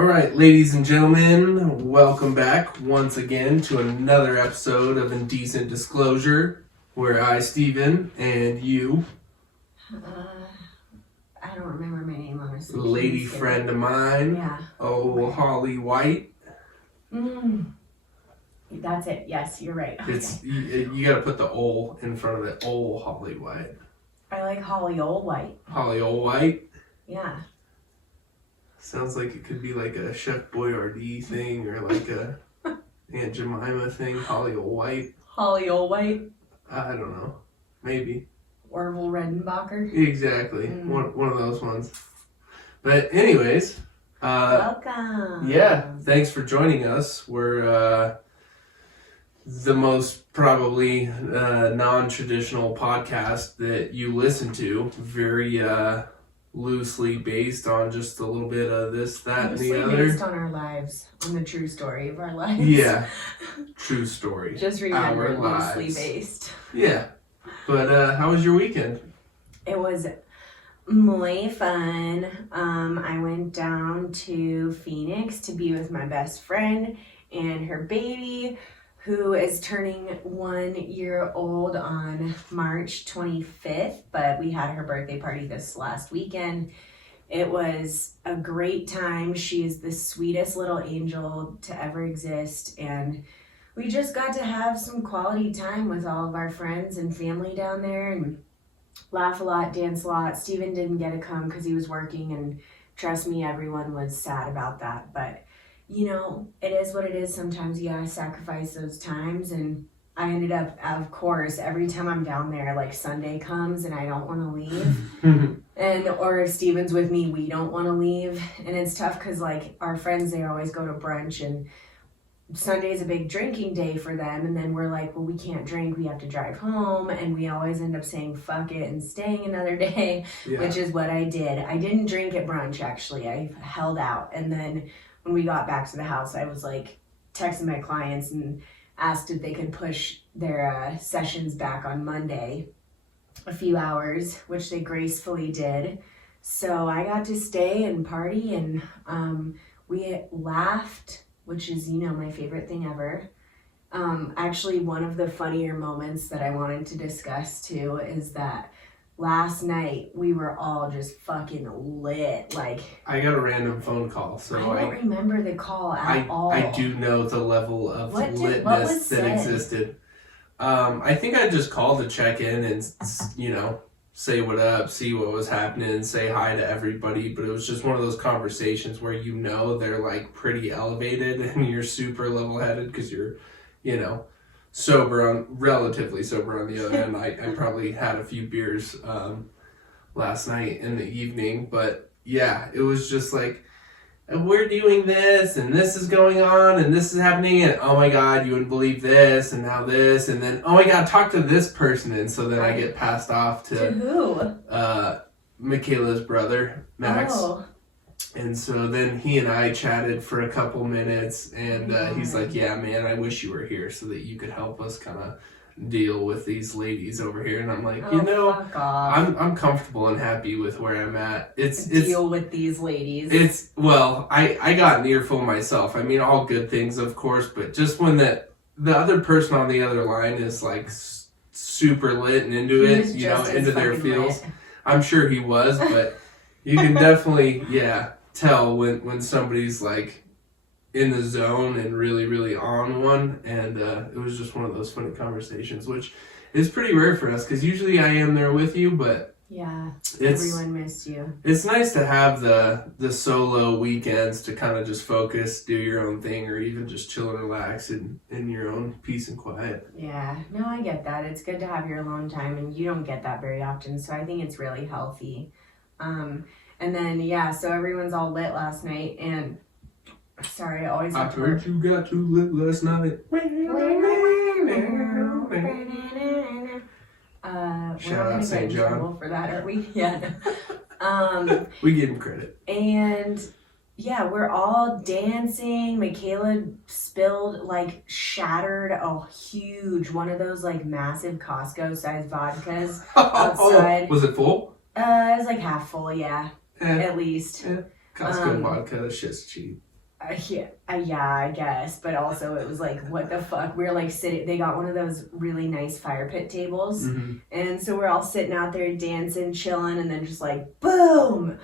All right, ladies and gentlemen, welcome back once again to another episode of Indecent Disclosure, where I, Steven, and you, I don't remember my name, honestly. lady friend of mine, Holly White. That's it. Yes, you're right. Okay. It's you got to put the "ol" in front of it. Holly White. I like Holly Old White. Holly White. Yeah. Sounds like it could be like a Chef Boyardee thing or like a Aunt Jemima thing. Holly White. Holly Old White. I don't know. Maybe. Orville Redenbacher. Exactly. One of those ones. But anyways. Welcome. Yeah. Thanks for joining us. We're the most probably non-traditional podcast that you listen to. Very loosely based on just a little bit of this, that, and the other. Based on our lives, on the true story of our lives. Yeah, true story. Just remember, our loosely lives. based. Yeah, but how was your weekend? It was muy fun. I went down to Phoenix to be with my best friend and her baby, who is turning 1 year old on March 25th, but we had her birthday party this last weekend. It was a great time. She is the sweetest little angel to ever exist, and we just got to have some quality time with all of our friends and family down there and laugh a lot, dance a lot. Steven didn't get to come because he was working, and trust me, everyone was sad about that, but you know, it is what it is. Sometimes you gotta sacrifice those times, and I ended up, of course, every time I'm down there, like Sunday comes and I don't want to leave, or if Steven's with me, we don't want to leave, and it's tough because like our friends, they always go to brunch, and Sunday's a big drinking day for them, and then we're like, well, we can't drink, we have to drive home, and we always end up saying fuck it and staying another day, which is what I did. I didn't drink at brunch, actually. I held out, and then when we got back to the house, I was like texting my clients and asked if they could push their sessions back on Monday a few hours, which they gracefully did. So I got to stay and party, and we laughed, which is, you know, my favorite thing ever. Actually, one of the funnier moments that I wanted to discuss too is that last night we were all just fucking lit. Like, I got a random phone call, so I don't remember the call at all. I do know the level of litness that existed. I think I just called to check in and, you know, say what up, see what was happening, say hi to everybody, but it was just one of those conversations where you know they're like pretty elevated and you're super level-headed because you're, you know, relatively sober on the other end. I probably had a few beers last night in the evening, but yeah, it was just like, we're doing this and this is going on and this is happening and oh my god, you wouldn't believe this and now this, and then oh my god, talk to this person, and so then I get passed off to who? Michaela's brother, Max. Oh. And so then he and I chatted for a couple minutes, and he's like, yeah, man, I wish you were here so that you could help us kind of deal with these ladies over here. And I'm like, you know, fuck off. I'm comfortable and happy with where I'm at. Deal with these ladies. I got an earful myself. I mean, all good things, of course, but just when the other person on the other line is like super lit and into it, you know, into their feels. Lit. I'm sure he was, but you can definitely, tell when somebody's like in the zone and really, really on one. And it was just one of those funny conversations, which is pretty rare for us because usually I am there with you, but yeah, everyone missed you. It's nice to have the solo weekends to kind of just focus, do your own thing, or even just chill and relax in your own peace and quiet. Yeah, no, I get that. It's good to have your alone time, and you don't get that very often, so I think it's really healthy. And then, so everyone's all lit last night, and sorry, I always have to... I heard you got too lit last night. Shout out St. John. For that, are we? Yeah. We give him credit. And we're all dancing. Michaela shattered a huge, one of those like massive Costco-sized vodkas outside. Was it full? It was like half full, at least. Costco vodka, that shit's cheap. Yeah, I guess. But also it was like, what the fuck? We were like sitting, they got one of those really nice fire pit tables. Mm-hmm. And so we're all sitting out there dancing, chilling, and then just like, boom!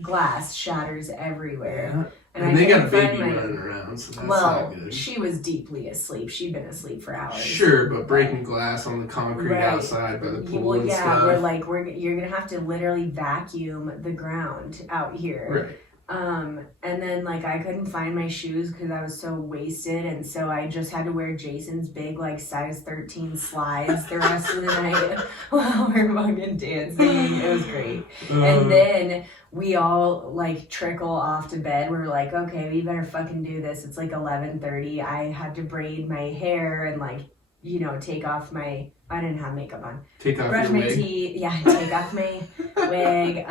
Glass shatters everywhere. Yeah. And they got a baby running around, so that's not good. She was deeply asleep. She'd been asleep for hours. Sure, but breaking glass on the concrete outside by the pool and stuff. We're like, you're gonna have to literally vacuum the ground out here. Right. And then like I couldn't find my shoes because I was so wasted, and so I just had to wear Jason's big like size 13 slides the rest of the night while we're fucking dancing. It was great. And then we all like trickle off to bed. We're like, okay, we better fucking do this. It's like 11:30. I had to braid my hair and like, you know, take off my, I didn't have makeup on. Brush my teeth. Yeah, take off my wig.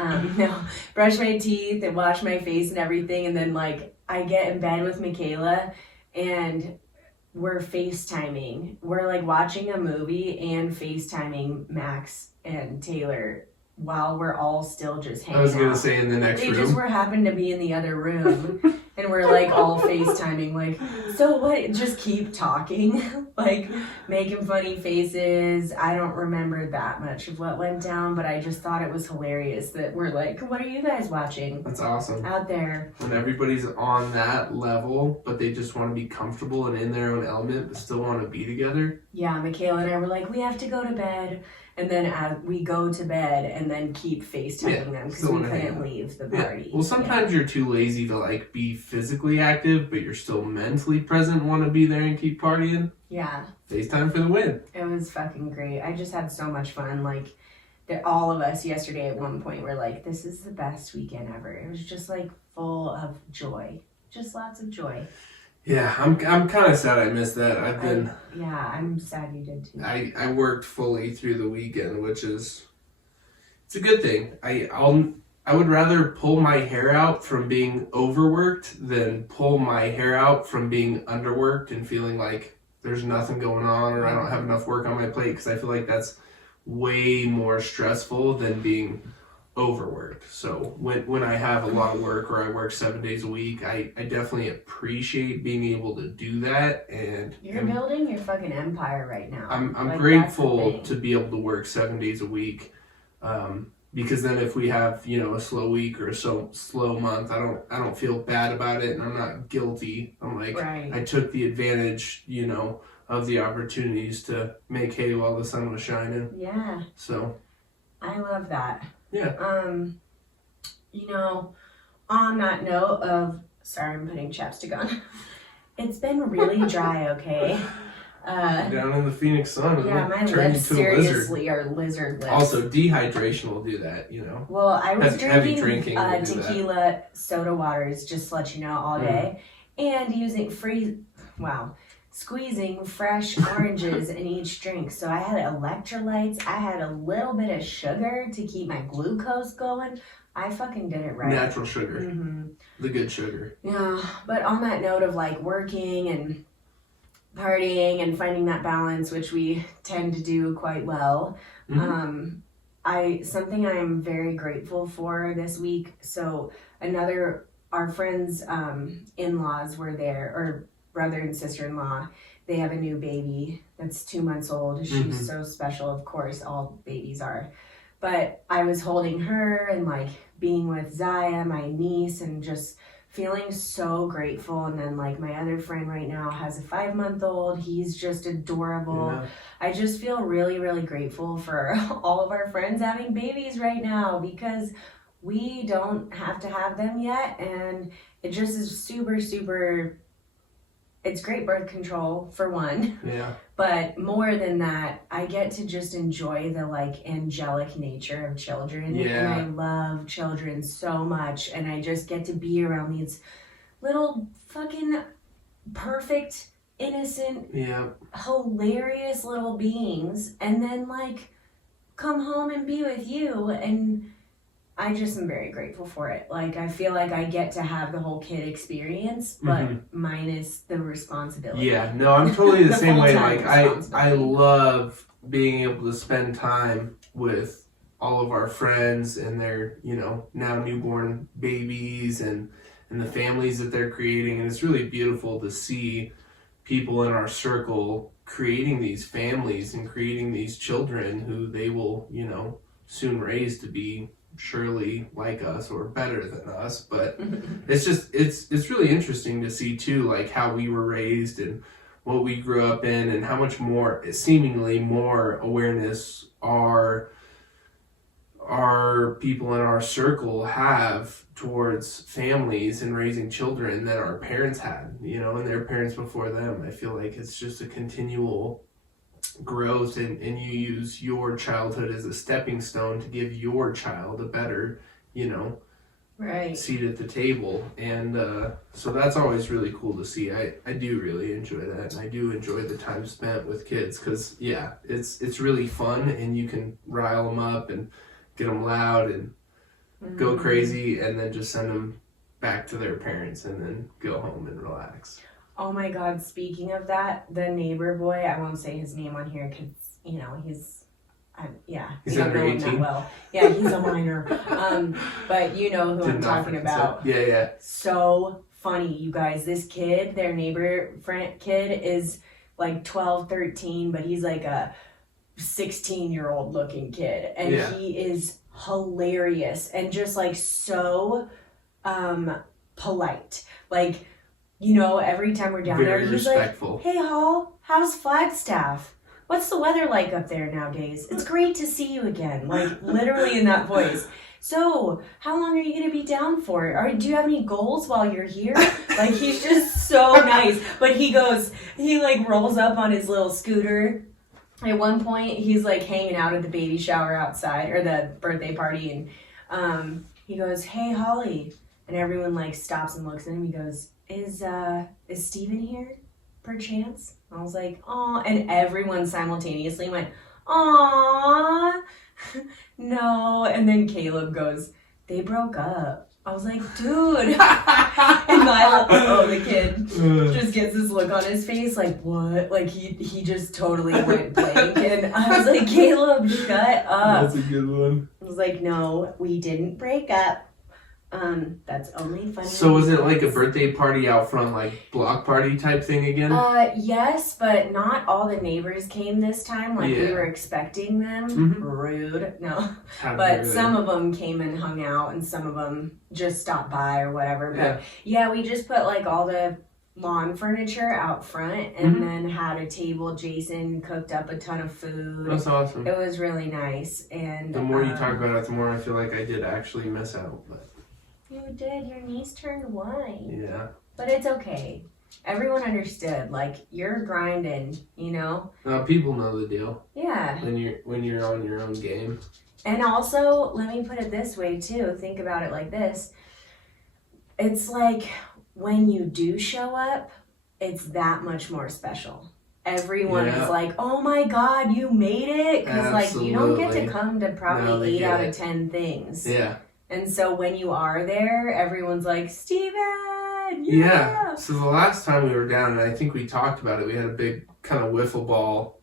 Brush my teeth and wash my face and everything. And then like I get in bed with Michaela and we're FaceTiming. We're like watching a movie and FaceTiming Max and Taylor while we're all still just hanging out. I was gonna say in the next room. They just happened to be in the other room. And we're like all FaceTiming, like, so what? Just keep talking, like making funny faces. I don't remember that much of what went down, but I just thought it was hilarious that we're like, what are you guys watching? That's awesome. Out there. When everybody's on that level, but they just want to be comfortable and in their own element, but still want to be together. Yeah, Michaela and I were like, we have to go to bed. And then as we go to bed and then keep FaceTiming them because we couldn't leave the party. Well, sometimes you're too lazy to like be physically active, but you're still mentally present, want to be there and keep partying. Yeah. FaceTime for the win. It was fucking great. I just had so much fun. Like, all of us yesterday at one point were like, this is the best weekend ever. It was just like full of joy. Just lots of joy. Yeah, I'm kind of sad I missed that. I'm sad you did too. I worked fully through the weekend, which is, it's a good thing. I would rather pull my hair out from being overworked than pull my hair out from being underworked and feeling like there's nothing going on or I don't have enough work on my plate, because I feel like that's way more stressful than being overworked. So when I have a lot of work or I work 7 days a week, I definitely appreciate being able to do that. And you're building your fucking empire right now. I'm like, grateful to be able to work 7 days a week, because then if we have, you know, a slow week or a slow month, I don't feel bad about it, and I'm not guilty. I'm like, I took the advantage, you know, of the opportunities to make hay while the sun was shining. Yeah. So I love that. Yeah. You know, on that note of, sorry, I'm putting chapstick on. It's been really dry, okay? Down in the Phoenix sun, yeah, my lips seriously are lizard lips. Also, dehydration will do that, you know. Well, I was drinking tequila soda waters, just to let you know, all day, and using squeezing fresh oranges in each drink. So I had electrolytes, I had a little bit of sugar to keep my glucose going. I fucking did it right. Natural sugar. Mm-hmm. The good sugar. Yeah, but on that note of like working and partying and finding that balance, which we tend to do quite well, something I'm very grateful for this week. So our friends' in-laws were there, or brother and sister-in-law. They have a new baby that's 2 months old. She's so special, of course, all babies are. But I was holding her and like being with Zaya, my niece, and just feeling so grateful. And then like my other friend right now has a 5-month-old. He's just adorable. Yeah. I just feel really, really grateful for all of our friends having babies right now, because we don't have to have them yet. And it just is super, super, it's great birth control for one. Yeah. But more than that, I get to just enjoy the like angelic nature of children. Yeah. And I love children so much. And I just get to be around these little fucking perfect, innocent, hilarious little beings. And then like come home and be with you. And I just am very grateful for it. Like, I feel like I get to have the whole kid experience, but minus the responsibility. Yeah, no, I'm totally the same way. Like, I love being able to spend time with all of our friends and their, you know, now newborn babies and and the families that they're creating. And it's really beautiful to see people in our circle creating these families and creating these children who they will, you know, soon raise to be surely like us or better than us. But it's just it's really interesting to see too, like how we were raised and what we grew up in, and how much more, seemingly more awareness our people in our circle have towards families and raising children than our parents had, you know, and their parents before them. I feel like it's just a continual growth, and you use your childhood as a stepping stone to give your child a better, you know, seat at the table. And so that's always really cool to see. I do really enjoy that, and I do enjoy the time spent with kids, because it's really fun, and you can rile them up and get them loud and go crazy, and then just send them back to their parents and then go home and relax. Oh my God, speaking of that, the neighbor boy, I won't say his name on here because, you know, he's under 18. Well. Yeah, he's a minor. But you know who I'm talking about. Yeah. So funny, you guys. This kid, their neighbor friend kid, is like 12, 13, but he's like a 16-year-old looking kid. And he is hilarious and just like so polite. Like, you know, every time we're down there, he's respectful. Like, "Hey, Hall, how's Flagstaff? What's the weather like up there nowadays? It's great to see you again." Like, literally in that voice. "So, how long are you going to be down for? Or do you have any goals while you're here?" Like, he's just so nice. But he like rolls up on his little scooter. At one point, he's like hanging out at the baby shower outside, or the birthday party, and he goes, "Hey, Holly." And everyone like stops and looks at him. He goes, Is Steven here, perchance? I was like, "Aw," and everyone simultaneously went, "Aw." No, and then Caleb goes, "They broke up." I was like, "Dude." And Milo, the kid, just gets this look on his face, like, "What?" Like, he just totally went blank. And I was like, "Caleb, shut up." That's a good one. I was like, "No, we didn't break up. That's only funny." So was it like a birthday party out front, like block party type thing again? Yes, but not all the neighbors came this time. Like we were expecting them. Mm-hmm. Rude. No. But some of them came and hung out, and some of them just stopped by or whatever. But yeah, we just put like all the lawn furniture out front, and then had a table. Jason cooked up a ton of food. That's awesome. It was really nice. And the more you talk about it, the more I feel like I did actually miss out. But you did. Your niece turned white. Yeah. But it's okay. Everyone understood. Like, you're grinding, you know? People know the deal. Yeah. When you're on your own game. And also, let me put it this way, too. Think about it like this. It's like, when you do show up, it's that much more special. Everyone is like, "Oh my God, you made it." Because, like, you don't get to come to probably 8 out of 10 things. Yeah. And so when you are there, everyone's like, "Steven, yeah." So the last time we were down, and I think we talked about it, we had a big kind of wiffle ball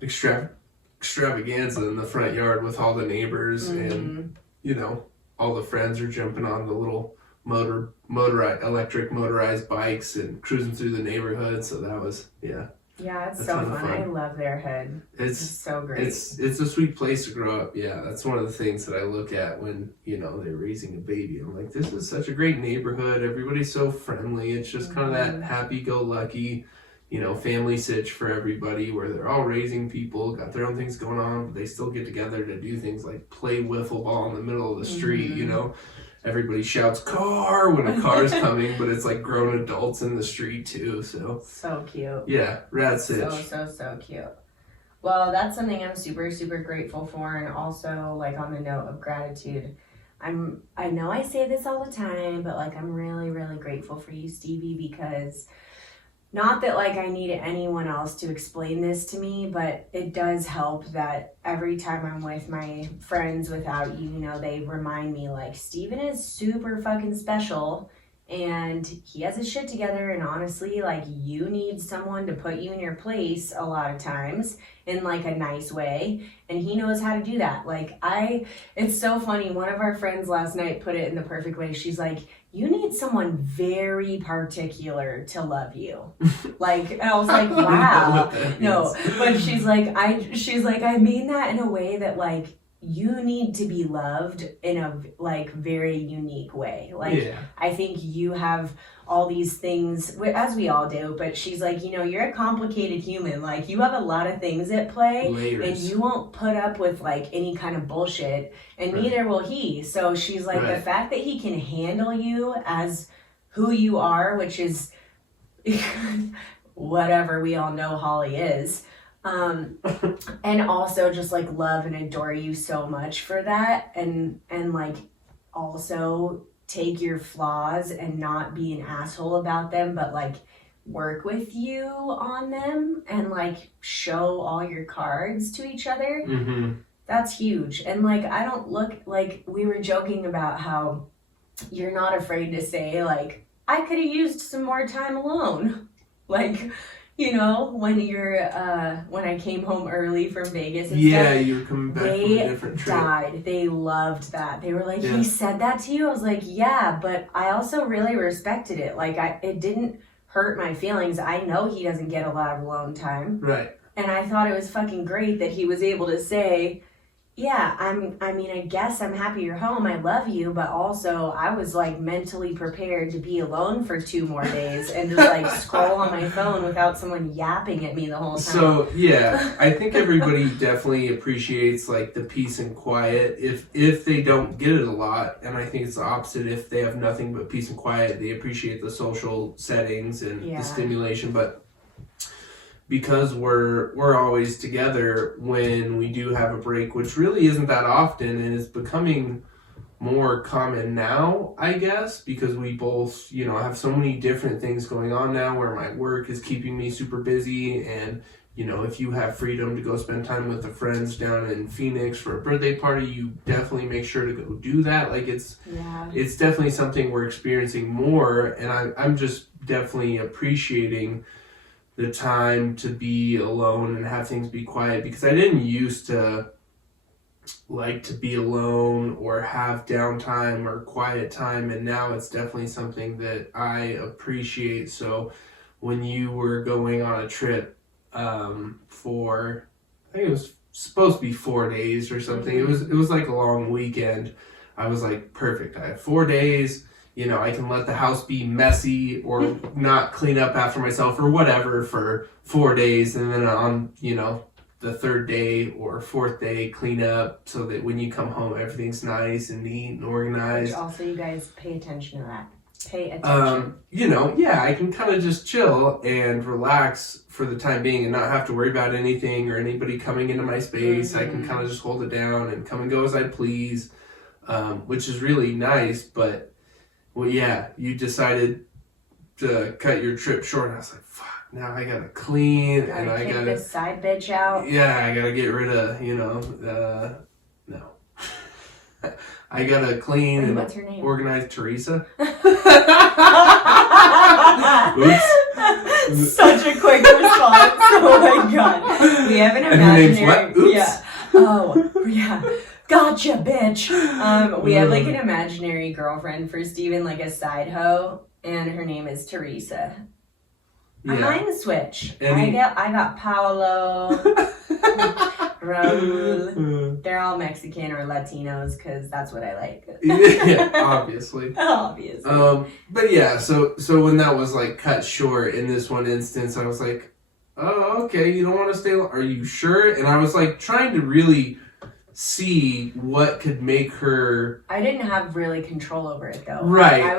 extravaganza in the front yard with all the neighbors, and, you know, all the friends are jumping on the little electric motorized bikes and cruising through the neighborhood. So that was, Yeah, it's so fun. I love their hood. It's so great. It's a sweet place to grow up. Yeah, that's one of the things that I look at when, you know, they're raising a baby. I'm like, this is such a great neighborhood. Everybody's so friendly. It's just kind of that happy-go-lucky, you know, family sitch for everybody, where they're all raising people, got their own things going on, but they still get together to do things like play wiffle ball in the middle of the street, you know. Everybody shouts "car" when a car's coming, but it's like grown adults in the street too. So cute. Yeah, rad sitch. So cute. Well, that's something I'm super, super grateful for. And also, like, on the note of gratitude, I know I say this all the time, but like, I'm really, really grateful for you, Stevie, because not that like I need anyone else to explain this to me, but it does help that every time I'm with my friends without you, you know, they remind me like, Steven is super fucking special, and he has his shit together, and honestly, like, you need someone to put you in your place a lot of times in like a nice way, and he knows how to do that. Like, it's so funny, one of our friends last night put it in the perfect way. She's like, you need someone very particular to love you. Like, and I was like, wow. No, but she's like, I mean that in a way that, like, you need to be loved in a like very unique way. Like, I think you have all these things, as we all do, but she's like, you know, you're a complicated human. Like, you have a lot of things at play. Layers. And you won't put up with like any kind of bullshit, and neither will he. So she's like, the fact that he can handle you as who you are, which is whatever we all know Holly is, and also just like love and adore you so much for that, and like also take your flaws and not be an asshole about them, but like work with you on them and like show all your cards to each other. That's huge. And like, I don't look like, we were joking about how you're not afraid to say like, I could have used some more time alone. Like, you know, when I came home early from Vegas and stuff, you were coming back from a different trip. They loved that. They were like, he said that to you? I was like, yeah, but I also really respected it. Like, it didn't hurt my feelings. I know he doesn't get a lot of alone time. Right. And I thought it was fucking great that he was able to say, yeah, I guess I'm happy you're home. I love you, but also I was like mentally prepared to be alone for 2 more days and just like scroll on my phone without someone yapping at me the whole time. So yeah, I think everybody definitely appreciates like the peace and quiet if they don't get it a lot, and I think it's the opposite. If they have nothing but peace and quiet, they appreciate the social settings and the stimulation. But because we're always together when we do have a break, which really isn't that often, and is becoming more common now, I guess, because we both, you know, have so many different things going on now where my work is keeping me super busy, and, you know, if you have freedom to go spend time with the friends down in Phoenix for a birthday party, you definitely make sure to go do that. Like, it's definitely something we're experiencing more, and I'm just definitely appreciating the time to be alone and have things be quiet, because I didn't used to like to be alone or have downtime or quiet time, and now it's definitely something that I appreciate. So when you were going on a trip for, I think it was supposed to be 4 days or something, it was like a long weekend, I was like, perfect, I have 4 days. You know, I can let the house be messy or not clean up after myself or whatever for 4 days. And then on, you know, the 3rd day or 4th day, clean up so that when you come home, everything's nice and neat and organized. Which also, you guys pay attention to that. Pay attention. You know, yeah, I can kind of just chill and relax for the time being and not have to worry about anything or anybody coming into my space. I can kind of just hold it down and come and go as I please, which is really nice. But well, yeah, you decided to cut your trip short. I was like, fuck, now I gotta clean and I gotta this side bitch out. Yeah, I gotta get rid of, you know, no. I gotta clean and what's her name? Organize Teresa. Oops. Such a quick response. Oh my god. We have an imaginary. Oops. Yeah. Oh, yeah. Gotcha, bitch. We have like an imaginary girlfriend for Steven, like a side hoe, and her name is Teresa. Yeah. A mind switch. I got Paolo, Raul. They're all Mexican or Latinos because that's what I like. Yeah, obviously. Obviously. But yeah, so when that was like cut short in this one instance, I was like, oh, okay, you don't want to stay. Are you sure? And I was like trying to really see what could make her. I didn't have really control over it though. Right. I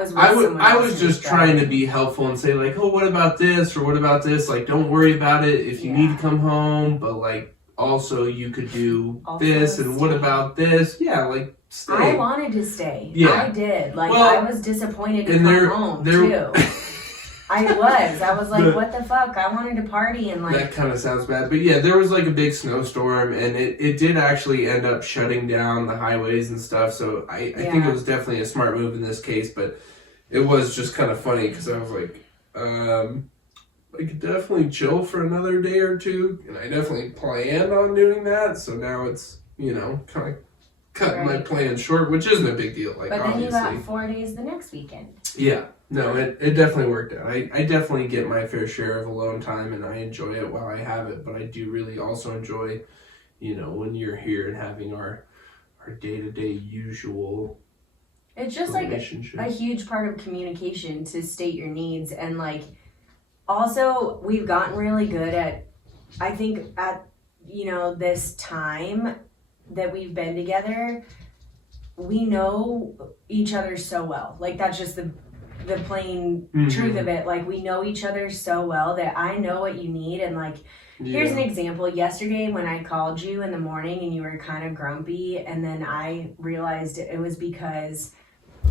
was just trying to be helpful and say like, oh, what about this or what about this? Like, don't worry about it if you need to come home, but like also you could do this and what about this? Yeah, like stay. I wanted to stay. Yeah. I did. Like, I was disappointed to come home too. I was like, what the fuck? I wanted to party and like... That kind of sounds bad. But yeah, there was like a big snowstorm and it did actually end up shutting down the highways and stuff. So I think it was definitely a smart move in this case. But it was just kind of funny because I was like, I could definitely chill for another day or two, and I definitely planned on doing that. So now it's, kind of cutting my plan short, which isn't a big deal. Like, but then obviously, you got 4 days the next weekend. Yeah, no, it definitely worked out. I definitely get my fair share of alone time, and I enjoy it while I have it. But I do really also enjoy, when you're here and having our day-to-day usual. It's just like a huge part of communication to state your needs, and like also we've gotten really good at, I think at this time that we've been together, we know each other so well. Like that's just the plain truth of it. Like we know each other so well that I know what you need, and like here's an example. Yesterday when I called you in the morning and you were kind of grumpy, and then I realized it was because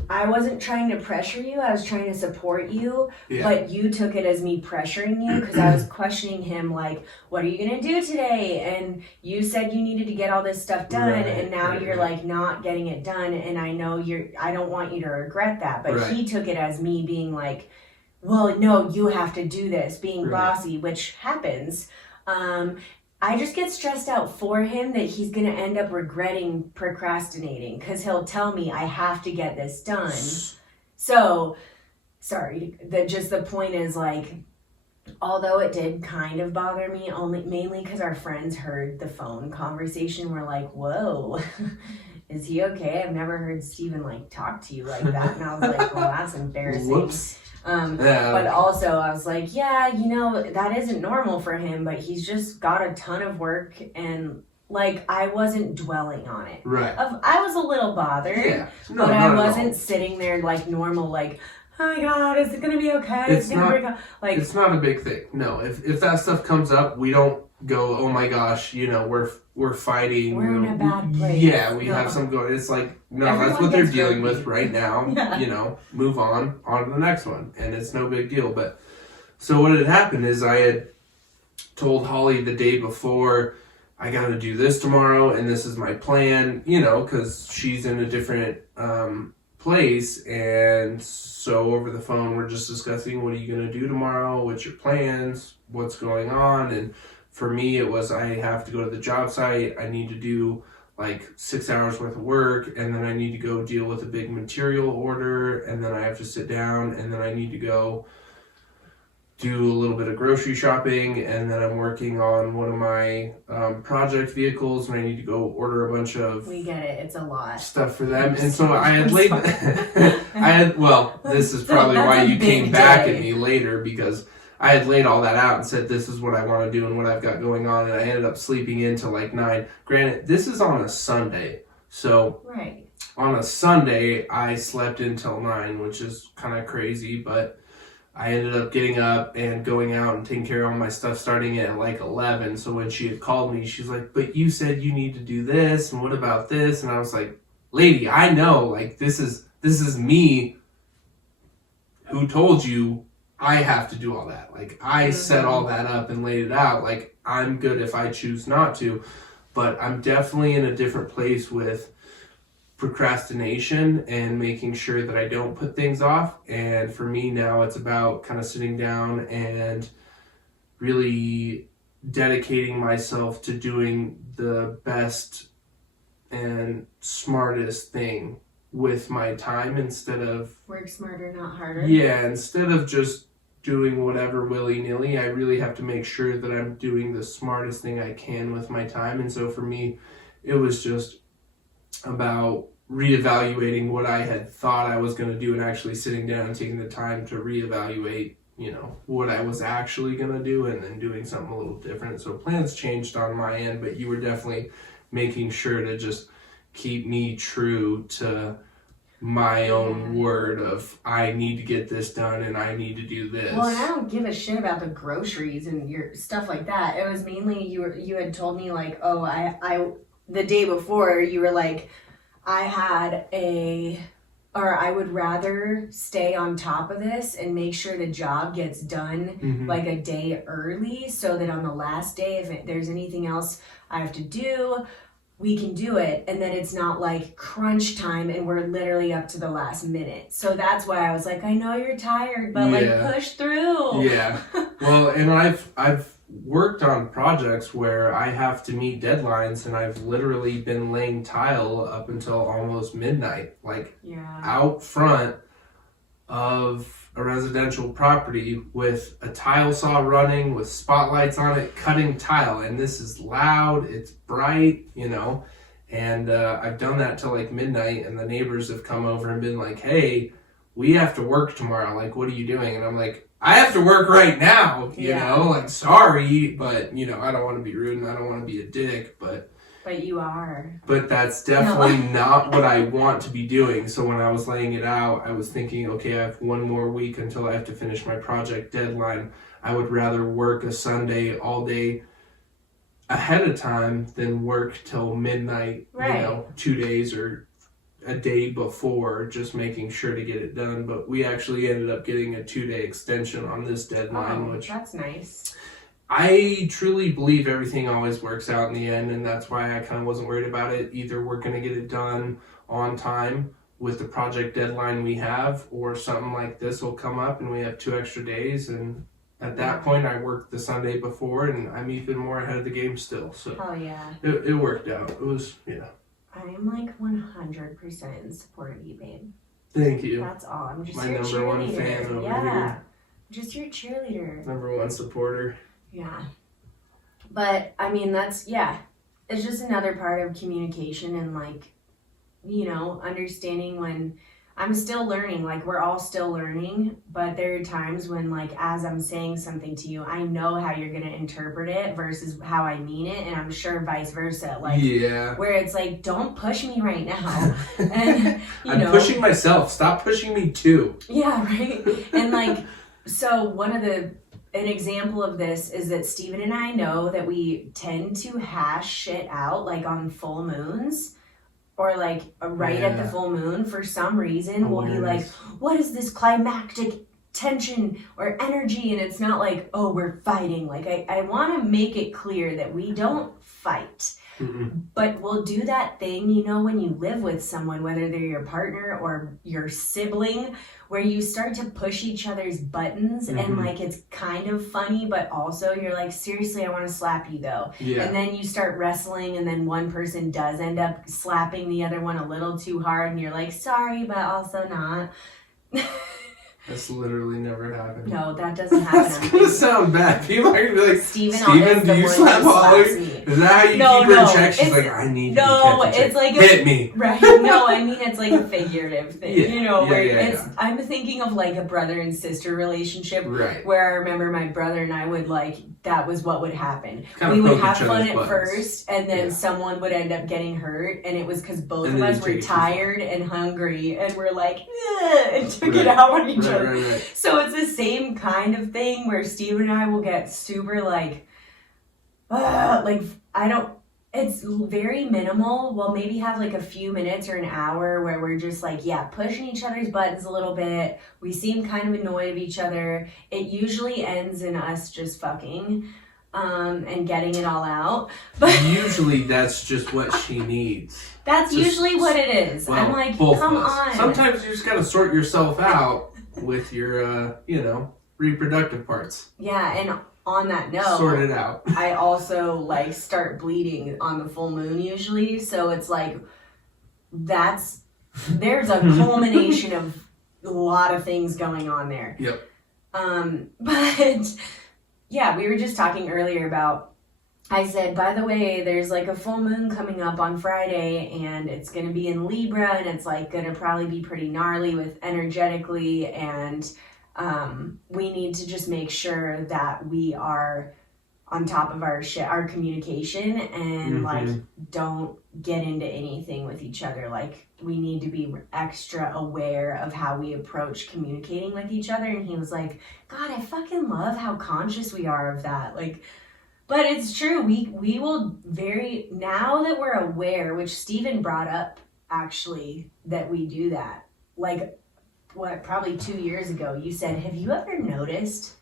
I wasn't trying to pressure you, I was trying to support you, but you took it as me pressuring you because I was questioning him like, what are you going to do today? And you said you needed to get all this stuff done, and now you're like not getting it done, and I know I don't want you to regret that, but he took it as me being like, well, no, you have to do this, being bossy, which happens. I just get stressed out for him that he's going to end up regretting procrastinating because he'll tell me I have to get this done. So, sorry, the point is like, although it did kind of bother me, mainly because our friends heard the phone conversation, we're like, whoa, is he okay? I've never heard Steven like talk to you like that. And I was like, well, that's embarrassing. Whoops. But also I was like, that isn't normal for him, but he's just got a ton of work, and like I wasn't dwelling on it. Right. I was a little bothered, but I wasn't sitting there like normal, like, oh my God, is it gonna be okay? It's not a big thing. No, if that stuff comes up, we don't go, oh my gosh, we're fighting. We're in a bad place. Yeah, we have some going. It's like, no, that's what they're dealing with right now. Move on to the next one. And it's no big deal. But so what had happened is I had told Holly the day before, I got to do this tomorrow and this is my plan, because she's in a different place. And so over the phone, we're just discussing, what are you going to do tomorrow? What's your plans? What's going on? And for me, it was I have to go to the job site. I need to do like 6 hours worth of work, and then I need to go deal with a big material order, and then I have to sit down, and then I need to go do a little bit of grocery shopping, and then I'm working on one of my project vehicles, and I need to go order a bunch of... We get it. It's a lot. ...stuff for them. And so I had laid... this is probably why you came back at me later, because I had laid all that out and said, this is what I want to do and what I've got going on, and I ended up sleeping in till like 9. Granted, this is on a Sunday, so on a Sunday, I slept until 9, which is kind of crazy, but I ended up getting up and going out and taking care of all my stuff starting at like 11, so when she had called me, she's like, but you said you need to do this, and what about this? And I was like, lady, I know, like, this is me who told you I have to do all that. Like, I set all that up and laid it out. Like, I'm good if I choose not to. But I'm definitely in a different place with procrastination and making sure that I don't put things off. And for me now, it's about kind of sitting down and really dedicating myself to doing the best and smartest thing with my time instead of... Work smarter, not harder. Yeah, instead of just doing whatever willy-nilly, I really have to make sure that I'm doing the smartest thing I can with my time. And so for me, it was just about reevaluating what I had thought I was going to do and actually sitting down and taking the time to reevaluate, what I was actually going to do and then doing something a little different. So plans changed on my end, but you were definitely making sure to just keep me true to my own word of I need to get this done and I need to do this. Well, and I don't give a shit about the groceries and your stuff like that. It was mainly you had told me like, oh, I the day before you were like, I would rather stay on top of this and make sure the job gets done like a day early, so that on the last day, if there's anything else I have to do, we can do it, and then it's not like crunch time and we're literally up to the last minute. So that's why I was like, I know you're tired, but like push through. Yeah. Well, and I've worked on projects where I have to meet deadlines, and I've literally been laying tile up until almost midnight, like out front of a residential property with a tile saw running with spotlights on it, cutting tile. And this is loud, it's bright, you know, and I've done that till like midnight, and the neighbors have come over and been like, hey, we have to work tomorrow, like what are you doing? And I'm like, I have to work right now, you know, like sorry, but you know, I don't want to be rude and I don't want to be a dick, but you are. But that's definitely not what I want to be doing. So when I was laying it out, I was thinking, okay, I have one more week until I have to finish my project deadline. I would rather work a Sunday all day ahead of time than work till midnight, you know, 2 days or a day before, just making sure to get it done. But we actually ended up getting a 2-day extension on this deadline, which that's nice. I truly believe everything always works out in the end, and that's why I kind of wasn't worried about it. Either we're going to get it done on time with the project deadline we have, or something like this will come up and we have 2 extra days, and at that point I worked the Sunday before and I'm even more ahead of the game still. So it worked out. It was, I am like 100% in support of you, babe. Thank you. That's all. I'm just my your number one cheerleader. fan over here. Just your cheerleader. Number one supporter. Yeah. But, I mean, it's just another part of communication and, like, you know, understanding when I'm still learning. Like, we're all still learning, but there are times when, like, as I'm saying something to you, I know how you're going to interpret it versus how I mean it, and I'm sure vice versa. Like, where it's like, don't push me right now. And, I'm pushing myself. Stop pushing me too. Yeah, right? And, like, so an example of this is that Steven and I know that we tend to hash shit out like on full moons or like right at the full moon. For some reason, we'll be like, what is this climactic tension or energy? And it's not like, oh, we're fighting. Like I want to make it clear that we don't fight. But we'll do that thing, you know, when you live with someone, whether they're your partner or your sibling, where you start to push each other's buttons and like it's kind of funny, but also you're like, seriously, I want to slap you though. And then you start wrestling and then one person does end up slapping the other one a little too hard and you're like, sorry, but also not. That's literally never happened. No, that doesn't happen. That's gonna sound bad. People are gonna be like, Steven, do you slap Holly? Is that how you keep her in check? She's like, I need to be it's like hit me. Right. No, I mean it's like a figurative thing. You know, where I'm thinking of like a brother and sister relationship. Right. Where I remember my brother and I would like, that was what would happen. We would have fun at first and then someone would end up getting hurt, and it was because both of us were tired and hungry and we're like, and took it out on each other. Right. So it's the same kind of thing where Steve and I will get super like it's very minimal. We'll maybe have like a few minutes or an hour where we're just like, pushing each other's buttons a little bit. We seem kind of annoyed of each other. It usually ends in us just fucking and getting it all out. But usually that's just what she needs. That's just, usually what it is. Well, I'm like, come on. Sometimes you just gotta sort yourself out with your, reproductive parts. Yeah, and on that note, sort it out. I also like start bleeding on the full moon usually, so it's like there's a culmination of a lot of things going on there. Yep. But yeah, we were just talking earlier about, I said, by the way, there's like a full moon coming up on Friday and it's going to be in Libra and it's like going to probably be pretty gnarly with energetically, and we need to just make sure that we are on top of our communication and like don't get into anything with each other. Like we need to be extra aware of how we approach communicating with each other. And he was like, God, I fucking love how conscious we are of that. Like, but it's true. We will now that we're aware, which Steven brought up actually, that we do that. Like, probably 2 years ago, you said, have you ever noticed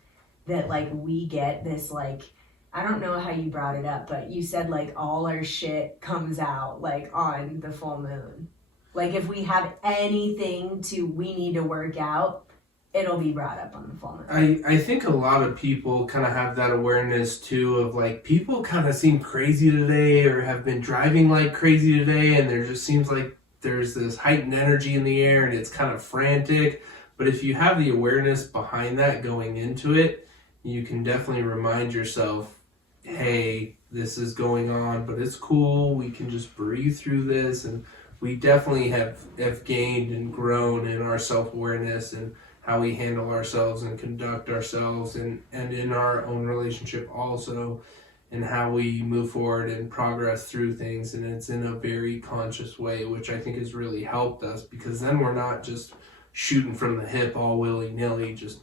that like we get this like, I don't know how you brought it up, but you said like all our shit comes out like on the full moon. Like if we have anything we need to work out, it'll be brought up on the full moon. I think a lot of people kind of have that awareness too of like people kind of seem crazy today or have been driving like crazy today, and there just seems like there's this heightened energy in the air and it's kind of frantic. But if you have the awareness behind that going into it, you can definitely remind yourself, hey, this is going on, but it's cool. We can just breathe through this. And we definitely have gained and grown in our self-awareness and how we handle ourselves and conduct ourselves, and in our own relationship also, and how we move forward and progress through things. And it's in a very conscious way, which I think has really helped us, because then we're not just shooting from the hip all willy-nilly, just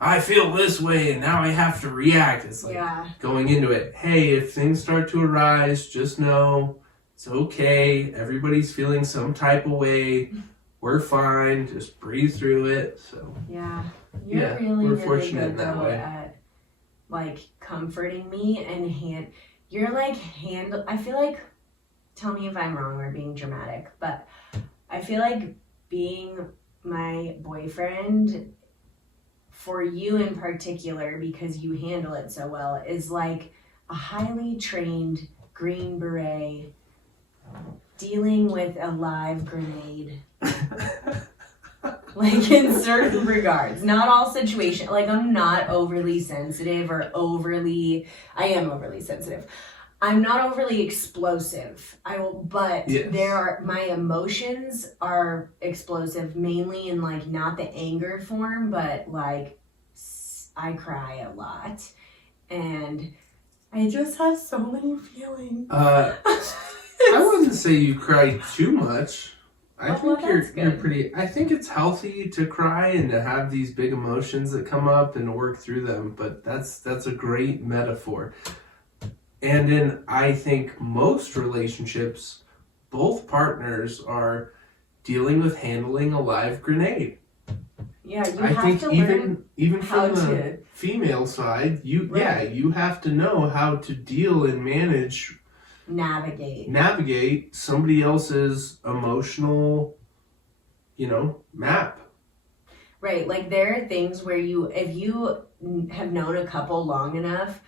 I feel this way and now I have to react. It's like going into it, hey, if things start to arise, just know it's okay. Everybody's feeling some type of way. We're fine. Just breathe through it. So you're really fortunate good though at like comforting me and you're like I feel like, tell me if I'm wrong or being dramatic, but I feel like being my boyfriend, for you in particular, because you handle it so well, is like a highly trained Green Beret dealing with a live grenade. Like in certain regards, not all situations. Like I'm not overly sensitive I am overly sensitive. I'm not overly explosive. But my emotions are explosive, mainly in like not the anger form, but like I cry a lot, and I just have so many feelings. I wouldn't say you cry too much. I think you're pretty. I think it's healthy to cry and to have these big emotions that come up and to work through them. But that's a great metaphor. And in, I think, most relationships, both partners are dealing with handling a live grenade. Yeah, you have to learn even from the female side, you have to know how to deal and manage, navigate somebody else's emotional, map. Right, like there are things where if you have known a couple long enough,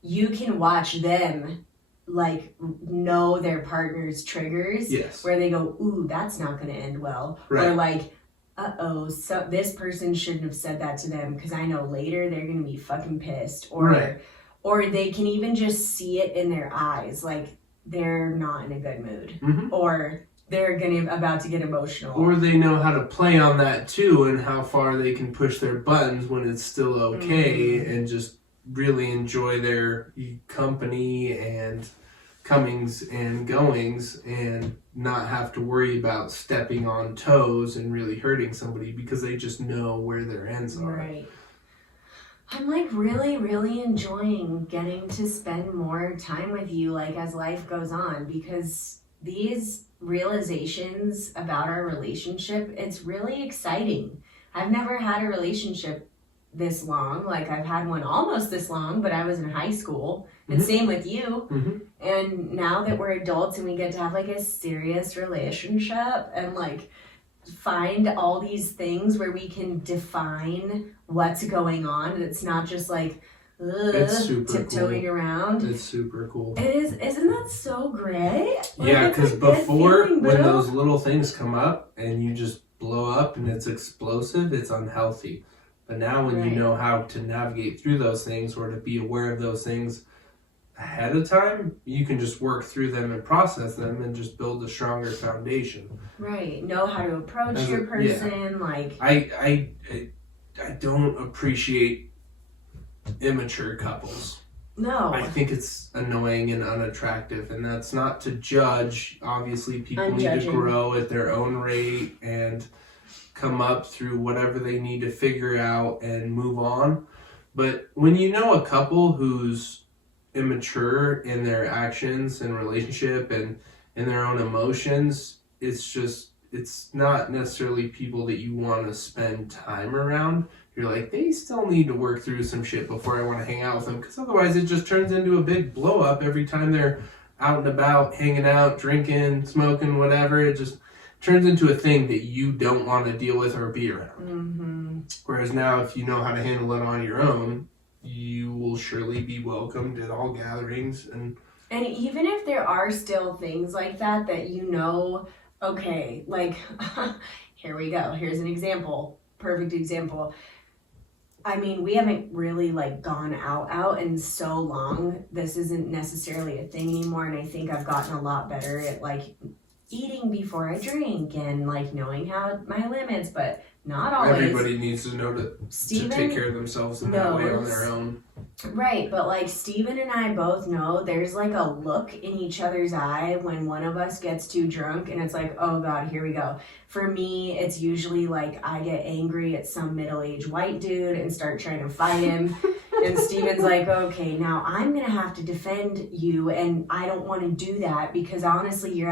you can watch them like know their partner's triggers. Yes. Where they go, ooh, that's not going to end well. Right. Or like, so this person shouldn't have said that to them because I know later they're going to be fucking pissed. Or they can even just see it in their eyes, like they're not in a good mood. Mm-hmm. Or they're about to get emotional. Or they know how to play on that too, and how far they can push their buttons when it's still okay, and just really enjoy their company and comings and goings, and not have to worry about stepping on toes and really hurting somebody, because they just know where their ends are. Right. I'm like really, really enjoying getting to spend more time with you, like as life goes on, because these realizations about our relationship, it's really exciting. I've never had a relationship this long. Like I've had one almost this long, but I was in high school, and same with you. Mm-hmm. And now that we're adults and we get to have like a serious relationship and like find all these things where we can define what's going on, and it's not just like it's super tiptoeing cool. Around. It's super cool. It is. Isn't that so great? Like, yeah, because before, when those little things come up and you just blow up and it's explosive, it's unhealthy. But now when you know how to navigate through those things, or to be aware of those things ahead of time, you can just work through them and process them and just build a stronger foundation. Right. Know how to approach your person. Yeah. Like I don't appreciate immature couples. No. I think it's annoying and unattractive, and that's not to judge. Obviously, people need to grow at their own rate and come up through whatever they need to figure out and move on. But when you know a couple who's immature in their actions and relationship and in their own emotions, it's not necessarily people that you want to spend time around. you're like, they still need to work through some shit before I want to hang out with them, because otherwise it just turns into a big blow up every time they're out and about, hanging out, drinking, smoking, whatever. It just turns into a thing that you don't want to deal with or be around. Mm-hmm. Whereas now, if you know how to handle it on your own, you will surely be welcomed at all gatherings. And even if there are still things like that you know, okay, like, here we go. Here's an example. Perfect example. I mean, we haven't really like gone out in so long. This isn't necessarily a thing anymore, and I think I've gotten a lot better at like eating before I drink and like knowing how my limits, but not always. Everybody needs to know to take care of themselves in that way on their own. Right, but like Steven and I both know there's like a look in each other's eye when one of us gets too drunk, and it's like, oh God, here we go. For me, it's usually like I get angry at some middle-aged white dude and start trying to fight him. And Steven's like, okay, now I'm gonna have to defend you, and I don't want to do that because honestly, you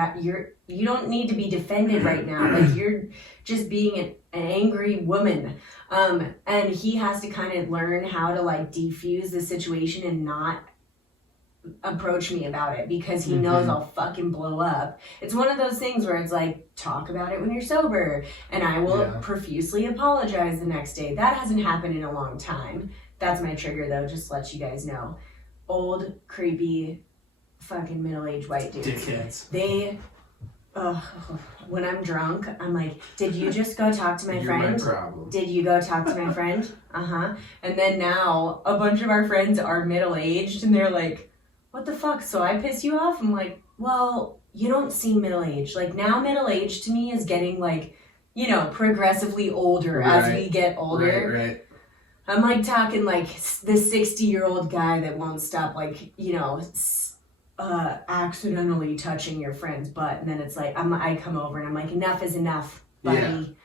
don't need to be defended right now. Like you're just being an angry woman. And he has to kind of learn how to like defuse the situation and not approach me about it because he knows I'll fucking blow up. It's one of those things where it's like, talk about it when you're sober, and I will profusely apologize the next day. That hasn't happened in a long time. That's my trigger though, just to let you guys know. Old, creepy, fucking middle-aged white dudes. Dickheads. They, when I'm drunk, I'm like, did you just go talk to my friend? My problem. Did you go talk to my friend? Uh-huh. And then now a bunch of our friends are middle-aged and they're like, what the fuck? So I piss you off? I'm like, well, you don't seem middle-aged. Like now middle-aged to me is getting like, you know, progressively older as we get older. Right. I'm like talking like the 60-year-old guy that won't stop like, you know, accidentally touching your friend's butt, and then it's like I come over and I'm like, enough is enough, buddy.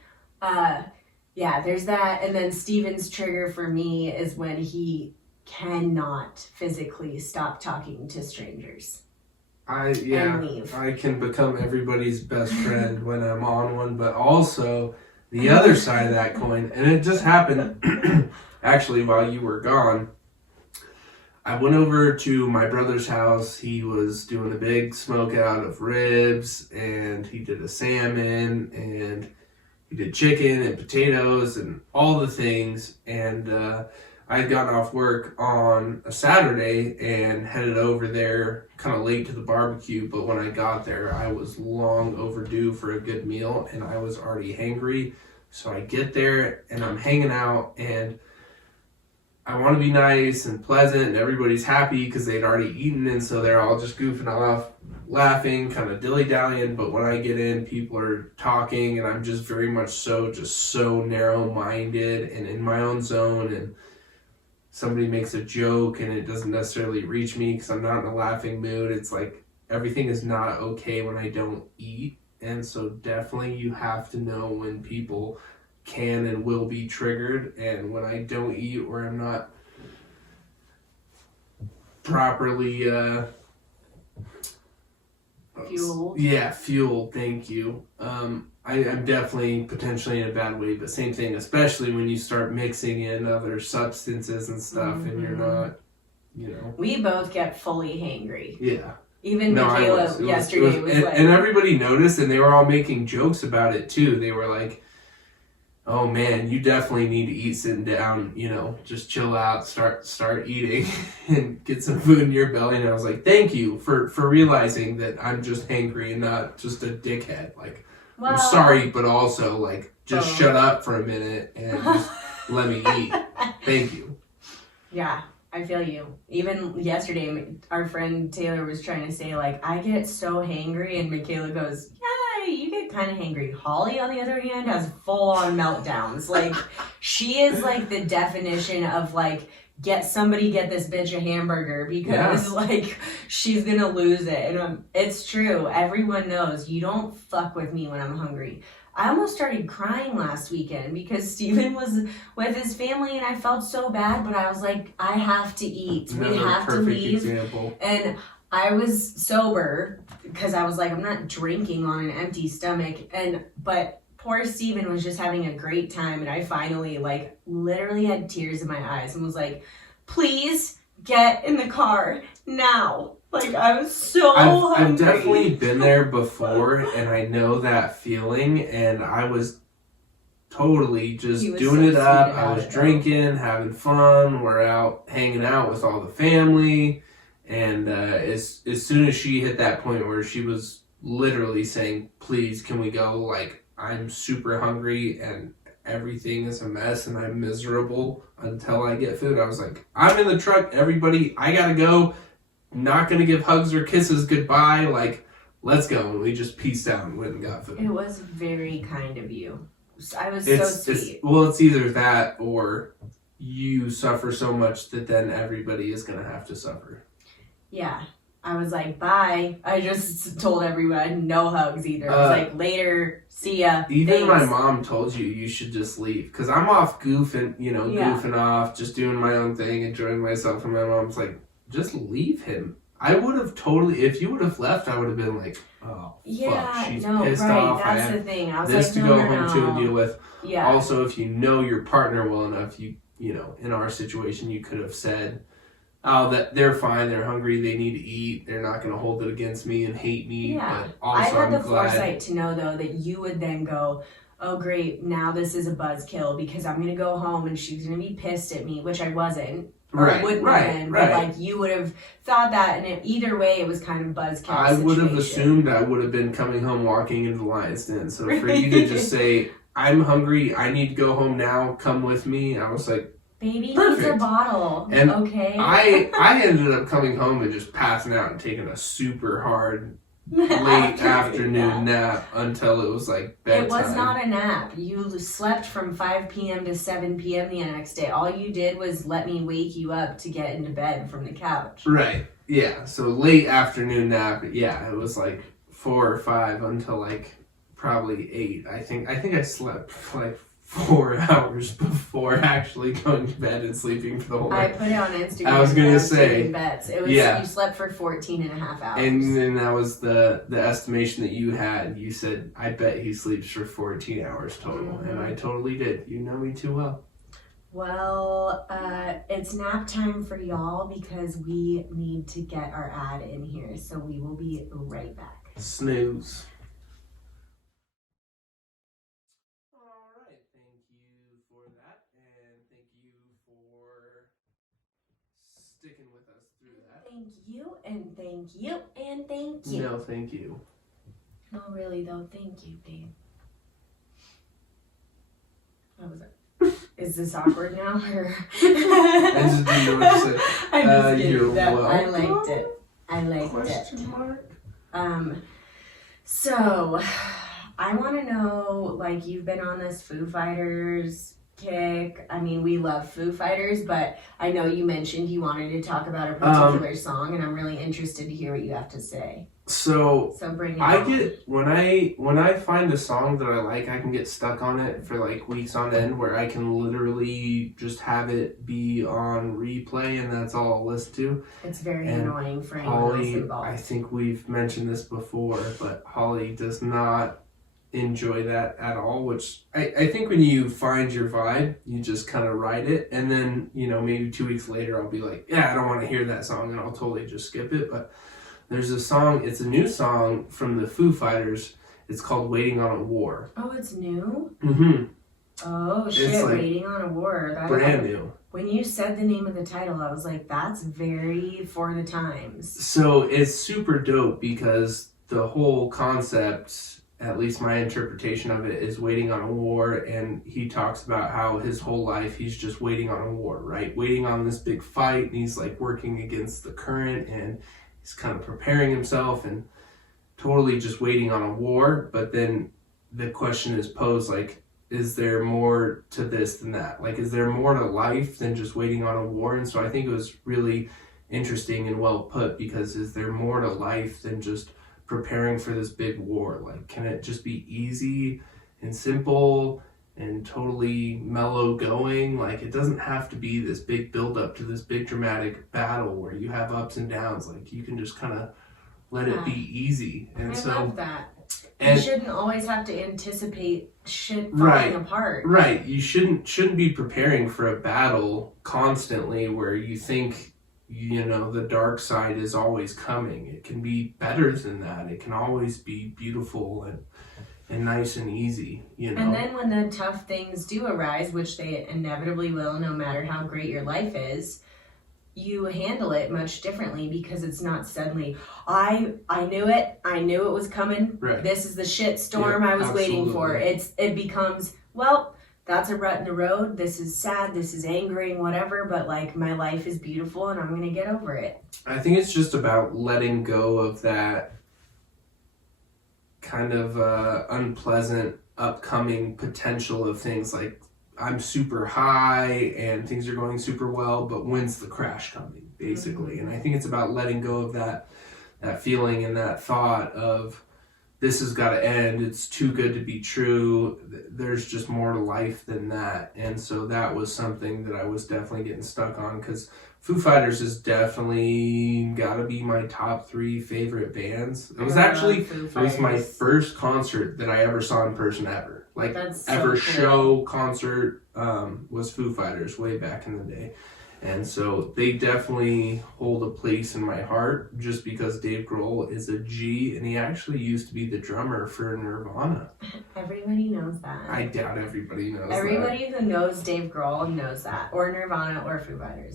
There's that. And then Steven's trigger for me is when he cannot physically stop talking to strangers. And leave. I can become everybody's best friend when I'm on one, but also the other side of that coin, and it just happened actually while you were gone. I went over to my brother's house. He was doing a big smoke out of ribs, and he did a salmon, and he did chicken and potatoes and all the things. And I had gotten off work on a Saturday and headed over there kind of late to the barbecue. But when I got there, I was long overdue for a good meal, and I was already hangry. So I get there, and I'm hanging out, and I want to be nice and pleasant, and everybody's happy because they'd already eaten, and so they're all just goofing off, laughing, kind of dilly-dallying. But when I get in, people are talking, and I'm just very much so narrow-minded and in my own zone, and somebody makes a joke, and it doesn't necessarily reach me because I'm not in a laughing mood. It's like everything is not okay when I don't eat, and so definitely you have to know when people can and will be triggered, and when I don't eat or I'm not properly fueled. Fueled, thank you. I'm definitely potentially in a bad way, but same thing, especially when you start mixing in other substances and stuff, and you're not, you know. We both get fully hangry. Yeah. Even Michaela yesterday was like... And everybody noticed, and they were all making jokes about it too. They were like, oh man, you definitely need to eat sitting down, you know, just chill out, start eating and get some food in your belly. And I was like, thank you for realizing that I'm just hangry and not just a dickhead. Like, well, I'm sorry, but also like, just shut up for a minute and just let me eat. Thank you. Yeah, I feel you. Even yesterday, our friend Taylor was trying to say like, I get so hangry, and Michaela goes, yeah, you get kind of hangry. Holly, on the other hand, has full-on meltdowns. Like, she is like the definition of like, get this bitch a hamburger because like she's gonna lose it. And it's true. Everyone knows you don't fuck with me when I'm hungry. I almost started crying last weekend because Steven was with his family and I felt so bad, but I was like, I have to eat. We have to leave. Example. And I was sober because I was like, I'm not drinking on an empty stomach. But poor Steven was just having a great time, and I finally, like, literally had tears in my eyes and was like, please get in the car now. Like, I was so hungry. I've definitely been there before, and I know that feeling, and I was totally just doing it up. I was drinking, having fun. We're out hanging out with all the family, and as soon as she hit that point where she was literally saying, please, can we go? Like, I'm super hungry, and everything is a mess, and I'm miserable until I get food. I was like, I'm in the truck, everybody, I gotta go. Not gonna give hugs or kisses goodbye. Like, let's go. And we just pieced out and went and got food. It was very kind of you. I was so sweet. It's either that or you suffer so much that then everybody is gonna have to suffer. Yeah. I was like, bye. I just told everyone no hugs either. I was like, later, see ya. Even my mom told you should just leave. Because I'm off goofing off, just doing my own thing, enjoying myself. And my mom's like, just leave him. I would have totally, if you would have left, I would have been like, oh, fuck, she's pissed off. That's the thing. I was this like, to go home to and deal with. Yeah. Also, if you know your partner well enough, you know, in our situation, you could have said, oh, that they're fine, they're hungry, they need to eat, they're not going to hold it against me and hate me. Yeah. But also, I had I'm the glad foresight to know, though, that you would then go, oh, great, now this is a buzzkill because I'm going to go home and she's going to be pissed at me, which I wasn't. Or wouldn't have been, but like you would have thought that, and either way, it was kind of buzzkill. I would have assumed I would have been coming home walking into the lion's den. So for you to just say, I'm hungry, I need to go home now, come with me, I was like, baby perfect. Needs a bottle. And okay. I ended up coming home and just passing out and taking a super hard late afternoon nap until it was like bedtime. It was not a nap. You slept from 5 p.m. to 7 p.m. the next day. All you did was let me wake you up to get into bed from the couch. Right. Yeah. So late afternoon nap. Yeah. It was like 4 or 5 until like probably 8. I think I slept for like 4 hours before actually going to bed and sleeping for the whole night. I put it on Instagram. I was going to say, bets. It was, you slept for 14 and a half hours. And then that was the estimation that you had. You said, I bet he sleeps for 14 hours total. Mm-hmm. And I totally did. You know me too well. Well, it's nap time for y'all because we need to get our ad in here. So we will be right back. Snooze. Sticking with us through that. Thank you, and thank you, and thank you. No, thank you. No, really though, thank you, babe. What was it? Is this awkward now? Or I just didn't know what to say. I'm just kidding. You're welcome. I liked it. I liked Question mark? So I want to know, like, you've been on this Foo Fighters kick. I mean, we love Foo Fighters, but I know you mentioned you wanted to talk about a particular song, and I'm really interested to hear what you have to say. So bring it I on. get when I find a song that I like, I can get stuck on it for like weeks on end, where I can literally just have it be on replay, and that's all I'll listen to. It's very annoying for anyone else involved. I think we've mentioned this before, but Holly does not enjoy that at all, which I think when you find your vibe, you just kind of ride it, and then, you know, maybe 2 weeks later I'll be like, yeah, I don't want to hear that song, and I'll totally just skip it. But there's a song, it's a new song from the Foo Fighters, it's called Waiting on a War. Oh, it's new? Mm-hmm. Oh shit, it's like Waiting on a War. Brand new. When you said the name of the title, I was like, that's very for the times. So it's super dope because the whole concept, at least my interpretation of it, is waiting on a war, and he talks about how his whole life he's just waiting on a war, right? Waiting on this big fight, and he's like working against the current, and he's kind of preparing himself and totally just waiting on a war. But then the question is posed, like, is there more to this than that? Like, is there more to life than just waiting on a war? And so I think it was really interesting and well put, because is there more to life than just preparing for this big war? Like, can it just be easy and simple and totally mellow going? Like, it doesn't have to be this big build up to this big dramatic battle where you have ups and downs. Like, you can just kind of let it be easy. And I love that. And you shouldn't always have to anticipate shit falling apart. Right. You shouldn't be preparing for a battle constantly where you think, the dark side is always coming. It can be better than that. It can always be beautiful and nice and easy, And then when the tough things do arise, which they inevitably will, no matter how great your life is, you handle it much differently because it's not suddenly, I knew it was coming. Right. This is the shit storm I was waiting for. It becomes, well, that's a rut in the road. This is sad. This is angering, whatever. But like, my life is beautiful and I'm going to get over it. I think it's just about letting go of that kind of unpleasant upcoming potential of things like I'm super high and things are going super well, but when's the crash coming, basically? And I think it's about letting go of that feeling and that thought of this has got to end. It's too good to be true. There's just more to life than that. And so that was something that I was definitely getting stuck on, because Foo Fighters is definitely got to be my top 3 favorite bands. It was my first concert that I ever saw in person ever. Like, ever show concert was Foo Fighters way back in the day. And so they definitely hold a place in my heart just because Dave Grohl is a G, and he actually used to be the drummer for Nirvana. Everybody knows that. I doubt everybody knows Everybody who knows Dave Grohl knows that, or Nirvana, or Foo Fighters.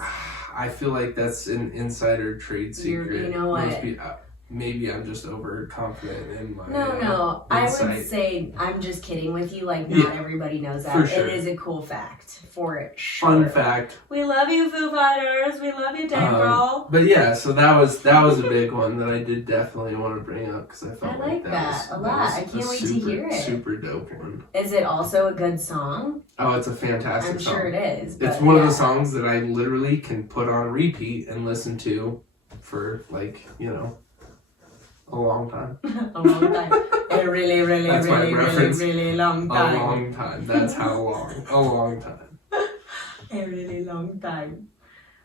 I feel like that's an insider trade secret. You know what? Maybe I'm just overconfident in my No. I would say I'm just kidding with you. Like, not everybody knows that. For sure. It is a cool fact for sure. Fun fact. We love you, Foo Fighters. We love you, Dave Grohl. But yeah, so that was a big one that I did definitely want to bring up because I felt like that a lot. I can't wait to hear it. Super dope one. Is it also a good song? Oh, it's a fantastic song. I'm sure it is. It's one of the songs that I literally can put on repeat and listen to for a long time. A long time. A really, really, That's really, my really, reference. really long time. A long time. That's how long. A long time. A really long time.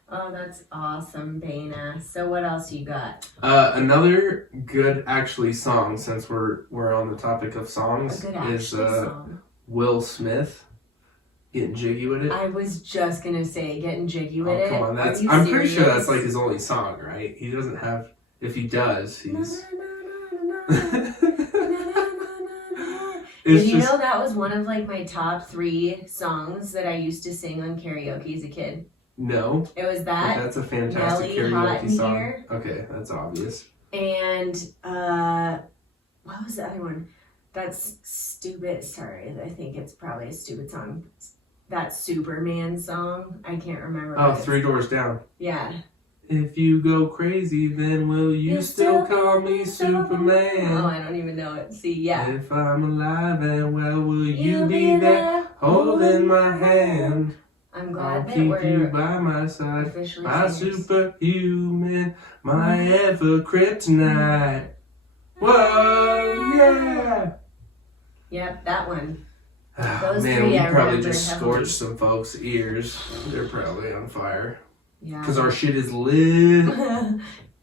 Oh, that's awesome, Bana. So what else you got? Another good actually song, since we're on the topic of songs, is song. Will Smith, Getting Jiggy With It. I was just gonna say Getting Jiggy With It. Come on, I'm pretty sure that's like his only song, right? He doesn't have. If he does, he's. Did you know that was one of like my top 3 songs that I used to sing on karaoke as a kid? No. It was that. But that's a fantastic karaoke song. Here. Okay, that's obvious. And what was the other one? That's stupid. Sorry, I think it's probably a stupid song. That Superman song. I can't remember. Oh, 3 Doors Down. Yeah. If you go crazy, then will you still call me Superman? Oh, I don't even know it. See, yeah. If I'm alive and well, will you be there holding my hand? I'm glad I'll keep you by my side, my superhuman, my ever kryptonite. Whoa, yeah! Yep, that one. Those man, we probably just scorched some folks' ears. They're probably on fire. Yeah. Because our shit is lit.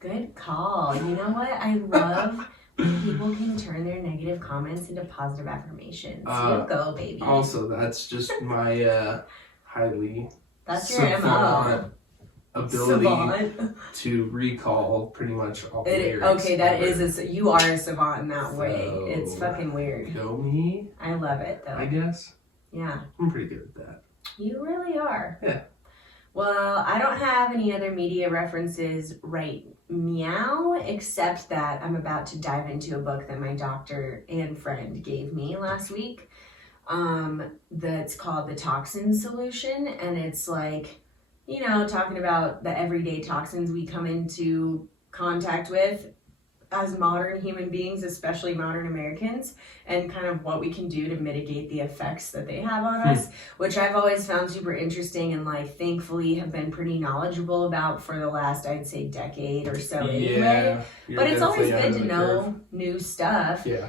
Good call. You know what? I love when people can turn their negative comments into positive affirmations. You go, baby. Also, that's just my highly savant ability to recall pretty much all the lyrics. Okay, you are a savant in that way. It's fucking weird. Go me. I love it, though. I guess. Yeah. I'm pretty good at that. You really are. Yeah. Well, I don't have any other media references right now, except that I'm about to dive into a book that my doctor and friend gave me last week. That's called The Toxin Solution, and it's like, talking about the everyday toxins we come into contact with as modern human beings, especially modern Americans, and kind of what we can do to mitigate the effects that they have on us, which I've always found super interesting and thankfully have been pretty knowledgeable about for the last, I'd say, decade or so anyway. But it's always good to know new stuff. Yeah.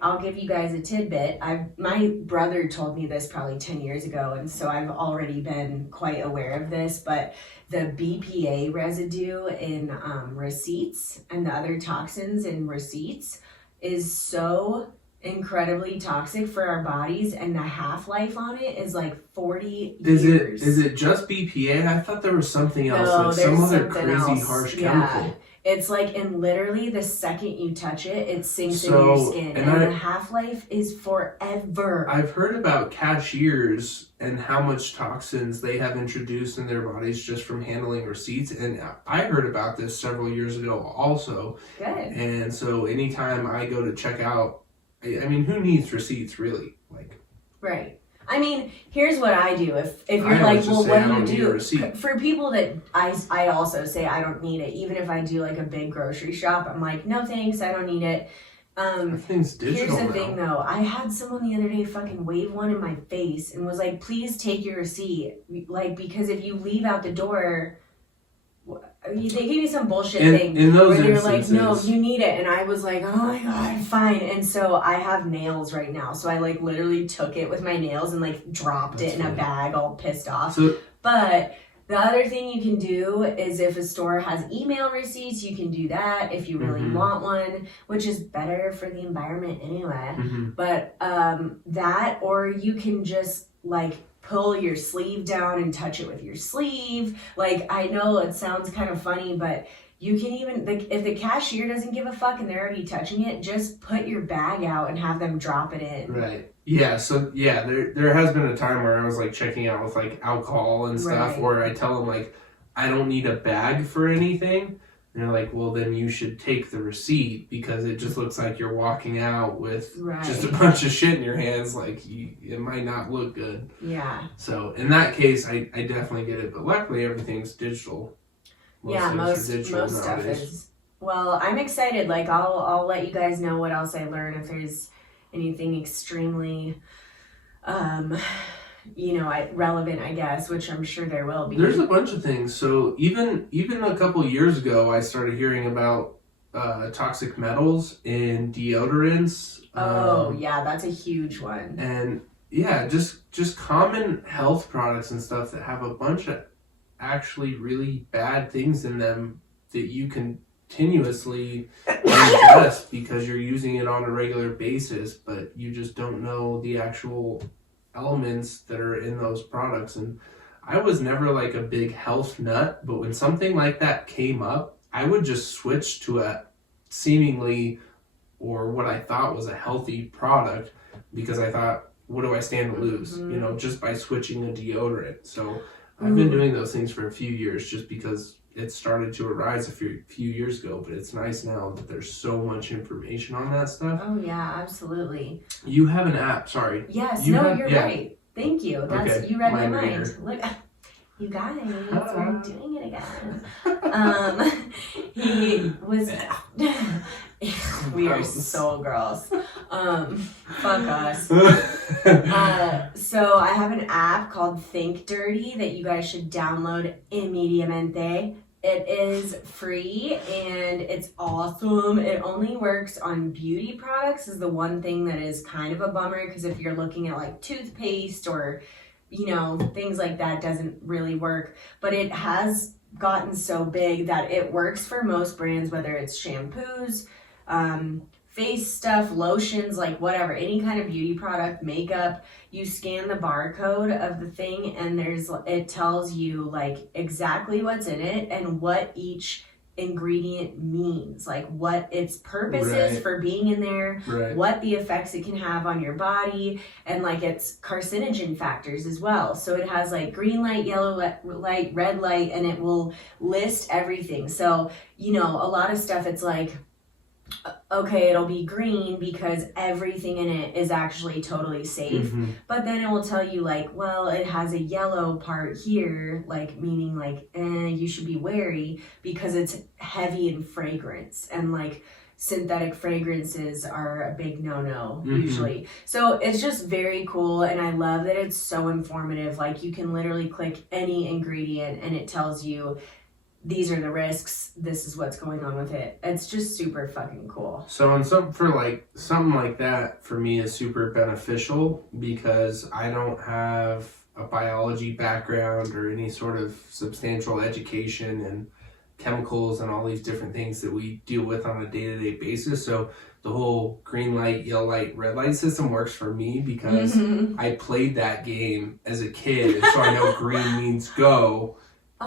I'll give you guys a tidbit. My brother told me this probably 10 years ago, and so I've already been quite aware of this, but the BPA residue in receipts and the other toxins in receipts is so incredibly toxic for our bodies, and the half-life on it is like 40 years. Is it just BPA? I thought there was something else, no, like there's some other something crazy else. harsh Yeah. chemical. It's like, and literally the second you touch it, it sinks into your skin. And the half-life is forever. I've heard about cashiers and how much toxins they have introduced in their bodies just from handling receipts. And I heard about this several years ago also. Good. And so anytime I go to check out, I mean, who needs receipts really? Like, right. I mean, here's what I do. If you're like, well, what do you do? For people that I also say I don't need it. Even if I do like a big grocery shop, I'm like, no thanks, I don't need it. Everything's digital Here's the now. thing though. I had someone the other day fucking wave one in my face and was like, please take your receipt. Like, because if you leave out the door, they gave me some bullshit thing in those where they're instances, like, no, you need it. And I was like, oh my God, fine. And so I have nails right now. So I like literally took it with my nails and like dropped it in a bag all pissed off. But the other thing you can do is if a store has email receipts, you can do that if you really want one, which is better for the environment anyway. But that, or you can just like pull your sleeve down and touch it with your sleeve. Like, I know it sounds kind of funny, but you can even, if the cashier doesn't give a fuck and they're already touching it, just put your bag out and have them drop it in. Right. Yeah. So yeah, there has been a time where I was like checking out with like alcohol and stuff, or I tell them like, I don't need a bag for anything. And they're like, well, then you should take the receipt because it just looks like you're walking out with just a bunch of shit in your hands. Like, it might not look good. Yeah. So in that case, I definitely get it. But luckily, everything's digital. Most stuff is. Well, I'm excited. Like, I'll let you guys know what else I learn if there's anything extremely relevant, I guess, which I'm sure there will be. There's a bunch of things. So even a couple years ago, I started hearing about toxic metals in deodorants. Yeah, that's a huge one. And yeah, just common health products and stuff that have a bunch of actually really bad things in them that you continuously ingest because you're using it on a regular basis, but you just don't know the actual elements that are in those products. And I was never like a big health nut, but when something like that came up, I would just switch to a seemingly, or what I thought was a healthy product, because I thought, what do I stand to lose? Just by switching a deodorant. So I've been doing those things for a few years just because it started to arise a few years ago, but it's nice now that there's so much information on that stuff. Oh yeah, absolutely. You have an app, sorry. Yes, you're right. Thank you. You read my mind. Look, you guys, we're doing it again. He was. We are so gross. Fuck us. So I have an app called Think Dirty that you guys should download immediatamente. It is free and it's awesome. It only works on beauty products is the one thing that is kind of a bummer, because if you're looking at like toothpaste or things like that, doesn't really work. But it has gotten so big that it works for most brands, whether it's shampoos, face stuff, lotions, like whatever, any kind of beauty product, makeup. You scan the barcode of the thing and it tells you like exactly what's in it and what each ingredient means, like what its purpose is for being in there, what the effects it can have on your body, and like its carcinogen factors as well. So it has like green light, yellow light, red light, and it will list everything. So a lot of stuff, it's like, okay, it'll be green because everything in it is actually totally safe. But then it will tell you like, well, it has a yellow part here, like meaning like, you should be wary because it's heavy in fragrance, and like synthetic fragrances are a big no-no usually. So it's just very cool, and I love that it's so informative. Like you can literally click any ingredient and it tells you, these are the risks, this is what's going on with it. It's just super fucking cool. So and something like that for me is super beneficial because I don't have a biology background or any sort of substantial education in chemicals and all these different things that we deal with on a day-to-day basis. So the whole green light, yellow light, red light system works for me because I played that game as a kid, and so I know green means go,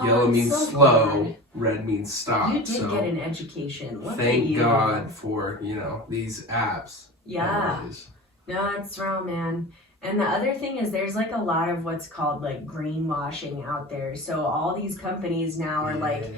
yellow means so slow, red means stop. You did get an education. Thank God for, these apps. Yeah. No, it's wrong, man. And the other thing is there's like a lot of what's called like greenwashing out there. So all these companies now are like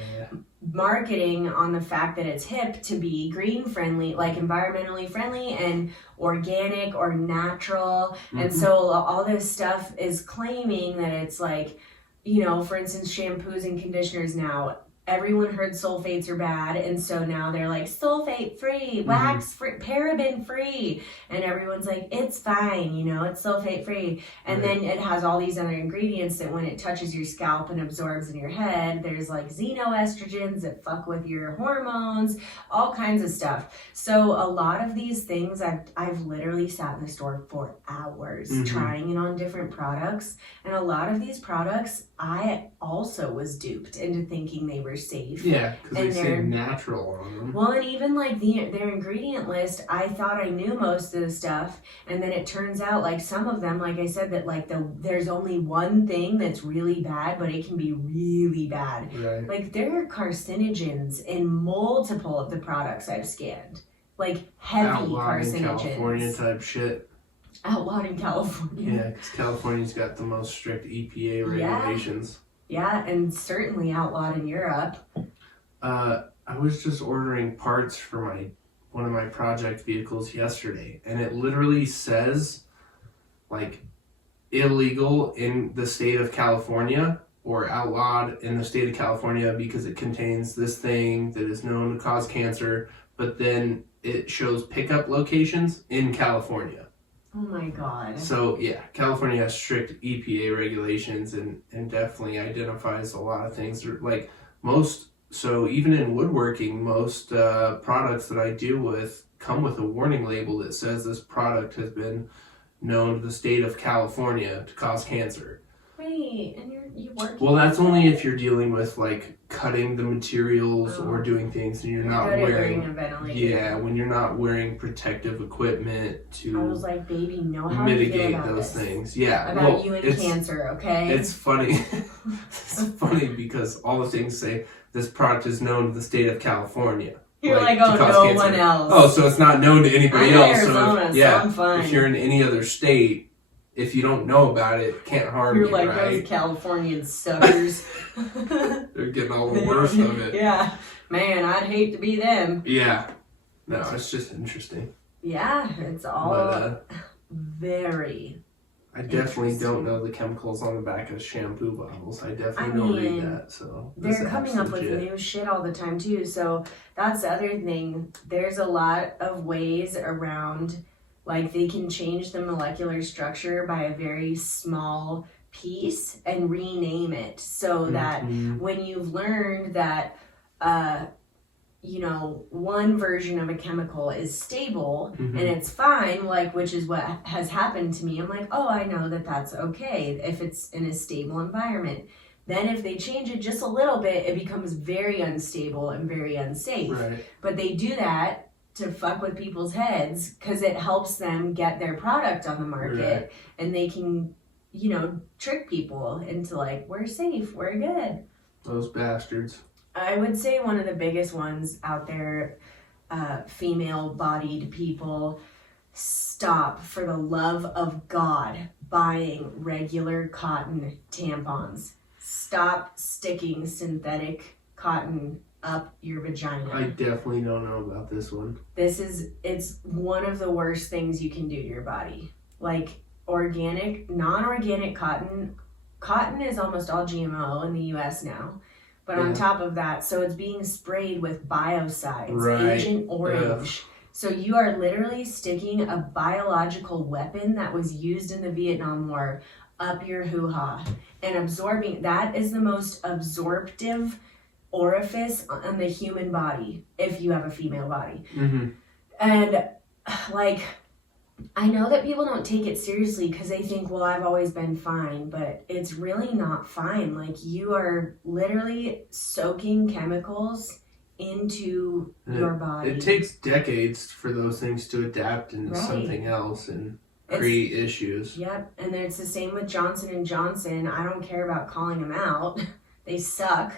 marketing on the fact that it's hip to be green friendly, like environmentally friendly and organic or natural. And so all this stuff is claiming that it's like, for instance, shampoos and conditioners now, everyone heard sulfates are bad, and so now they're like sulfate free, wax free, paraben free, and everyone's like, it's fine, it's sulfate free. And then it has all these other ingredients that when it touches your scalp and absorbs in your head, there's like xenoestrogens that fuck with your hormones, all kinds of stuff. So a lot of these things, I've literally sat in the store for hours trying it on different products, and a lot of these products I also was duped into thinking they were safe. Yeah, because they say natural on them. Well, and even like their ingredient list, I thought I knew most of the stuff, and then it turns out like some of them, like I said, that like there's only one thing that's really bad, but it can be really bad. Right. Like there are carcinogens in multiple of the products I've scanned, like heavy carcinogens. In California type shit. Outlawed in California. Yeah, because California's got the most strict EPA regulations. Yeah, and certainly outlawed in Europe. I was just ordering parts for one of my project vehicles yesterday, and it literally says, like, illegal in the state of California or outlawed in the state of California because it contains this thing that is known to cause cancer, but then it shows pickup locations in California. Oh my God. So yeah, California has strict EPA regulations and definitely identifies a lot of things. Like so even in woodworking, most products that I deal with come with a warning label that says this product has been known to the state of California to cause cancer. Wait, and you work? Well, that's only if you're dealing with like cutting the materials or doing things and you're not wearing a ventilator. Yeah, when you're not wearing protective equipment to I was like, baby, know how mitigate to feel about those this. things. Yeah, about you and cancer, okay? It's funny. It's funny because all the things say this product is known to the state of California. You're like oh, no cancer. One else. Oh, so it's not known to anybody else. Arizona, so I'm fine. If you're in any other state, if you don't know about it, can't harm You're you, like right? those Californian suckers. They're getting all the worst of it. Yeah. Man, I'd hate to be them. Yeah. No, it's just interesting. Yeah, it's all very I definitely don't know the chemicals on the back of shampoo bottles. I definitely don't read that. So they're coming up with new shit all the time too. So that's the other thing. There's a lot of ways around, like they can change the molecular structure by a very small piece and rename it so that when you've learned that one version of a chemical is stable and it's fine, like, which is what has happened to me. I'm like, oh, I know that that's okay if it's in a stable environment. Then if they change it just a little bit, it becomes very unstable and very unsafe. Right. But they do that to fuck with people's heads because it helps them get their product on the market and they can, trick people into like, we're safe, we're good. Those bastards. I would say one of the biggest ones out there, female-bodied people, stop for the love of God buying regular cotton tampons. Stop sticking synthetic cotton up your vagina. I definitely don't know about this one. It's one of the worst things you can do to your body. Like organic, non-organic cotton. Cotton is almost all GMO in the US now. But on top of that, so it's being sprayed with biocides, Agent Orange. So you are literally sticking a biological weapon that was used in the Vietnam War up your hoo-ha and absorbing. That is the most absorptive orifice on the human body if you have a female body. And like, I know that people don't take it seriously because they think, well, I've always been fine, but it's really not fine. Like, you are literally soaking chemicals into your body. It takes decades for those things to adapt into something else and create issues. Yep, and it's the same with Johnson & Johnson. I don't care about calling them out. They suck.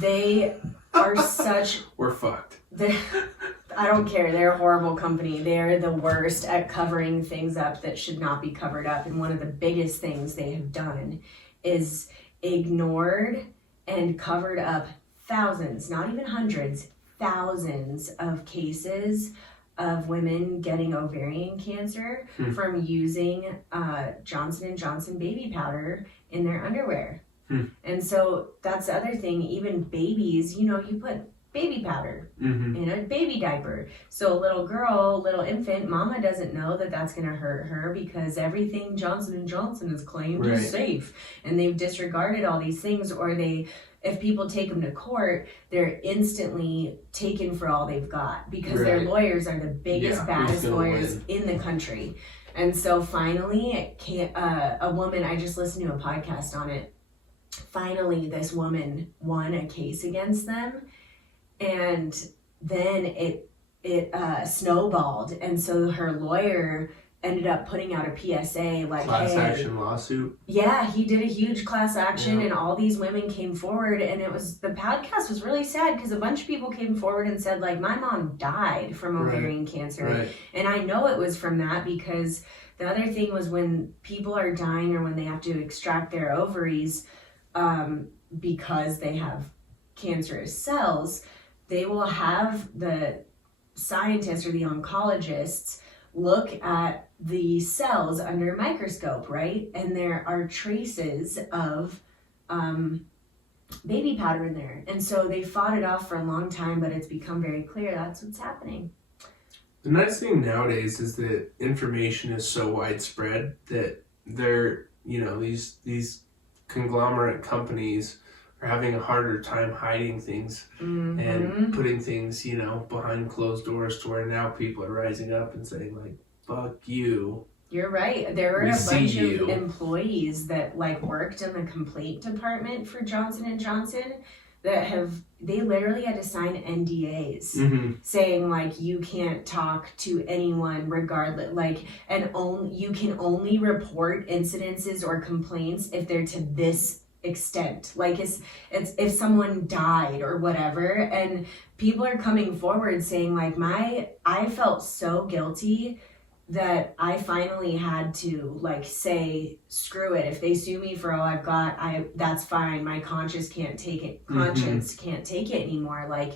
They are such... We're fucked. I don't care. They're a horrible company. They're the worst at covering things up that should not be covered up. And one of the biggest things they have done is ignored and covered up thousands, not even hundreds, thousands of cases of women getting ovarian cancer from using Johnson & Johnson baby powder in their underwear. And so that's the other thing. Even babies, you put baby powder in a baby diaper. So a little girl, little infant, mama doesn't know that that's going to hurt her because everything Johnson & Johnson has claimed is safe. And they've disregarded all these things, or if people take them to court, they're instantly taken for all they've got because their lawyers are the biggest, baddest lawyers in the country. And so finally, a woman, I just listened to a podcast on it. Finally, this woman won a case against them, and then it snowballed, and so her lawyer ended up putting out a PSA like, class action lawsuit. Yeah, he did a huge class action, and all these women came forward, and the podcast was really sad because a bunch of people came forward and said, like, my mom died from ovarian cancer, and I know it was from that because the other thing was when people are dying or when they have to extract their ovaries because they have cancerous cells, they will have the scientists or the oncologists look at the cells under a microscope, right? And there are traces of baby powder in there. And so they fought it off for a long time, but it's become very clear that's what's happening. The nice thing nowadays is that information is so widespread that these conglomerate companies are having a harder time hiding things and putting things, behind closed doors to where now people are rising up and saying, like, fuck you. You're right. There were a bunch of employees that worked in the complaint department for Johnson & Johnson that they literally had to sign NDAs saying you can't talk to anyone regardless, you can only report incidences or complaints if they're to this extent, it's if someone died or whatever. And people are coming forward saying I felt so guilty that I finally had to say, screw it. If they sue me for all I've got, that's fine. My conscience can't take it. Can't take it anymore.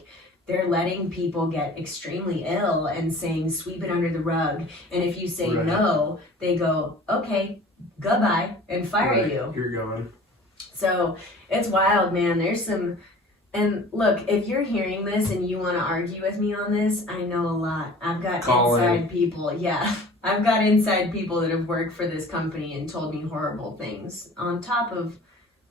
They're letting people get extremely ill and saying, sweep it under the rug. And if you say no, they go, okay, goodbye, and fire you. You're going. So it's wild, man. And look, if you're hearing this and you want to argue with me on this, I know a lot. I've got inside people. Yeah, I've got inside people that have worked for this company and told me horrible things on top of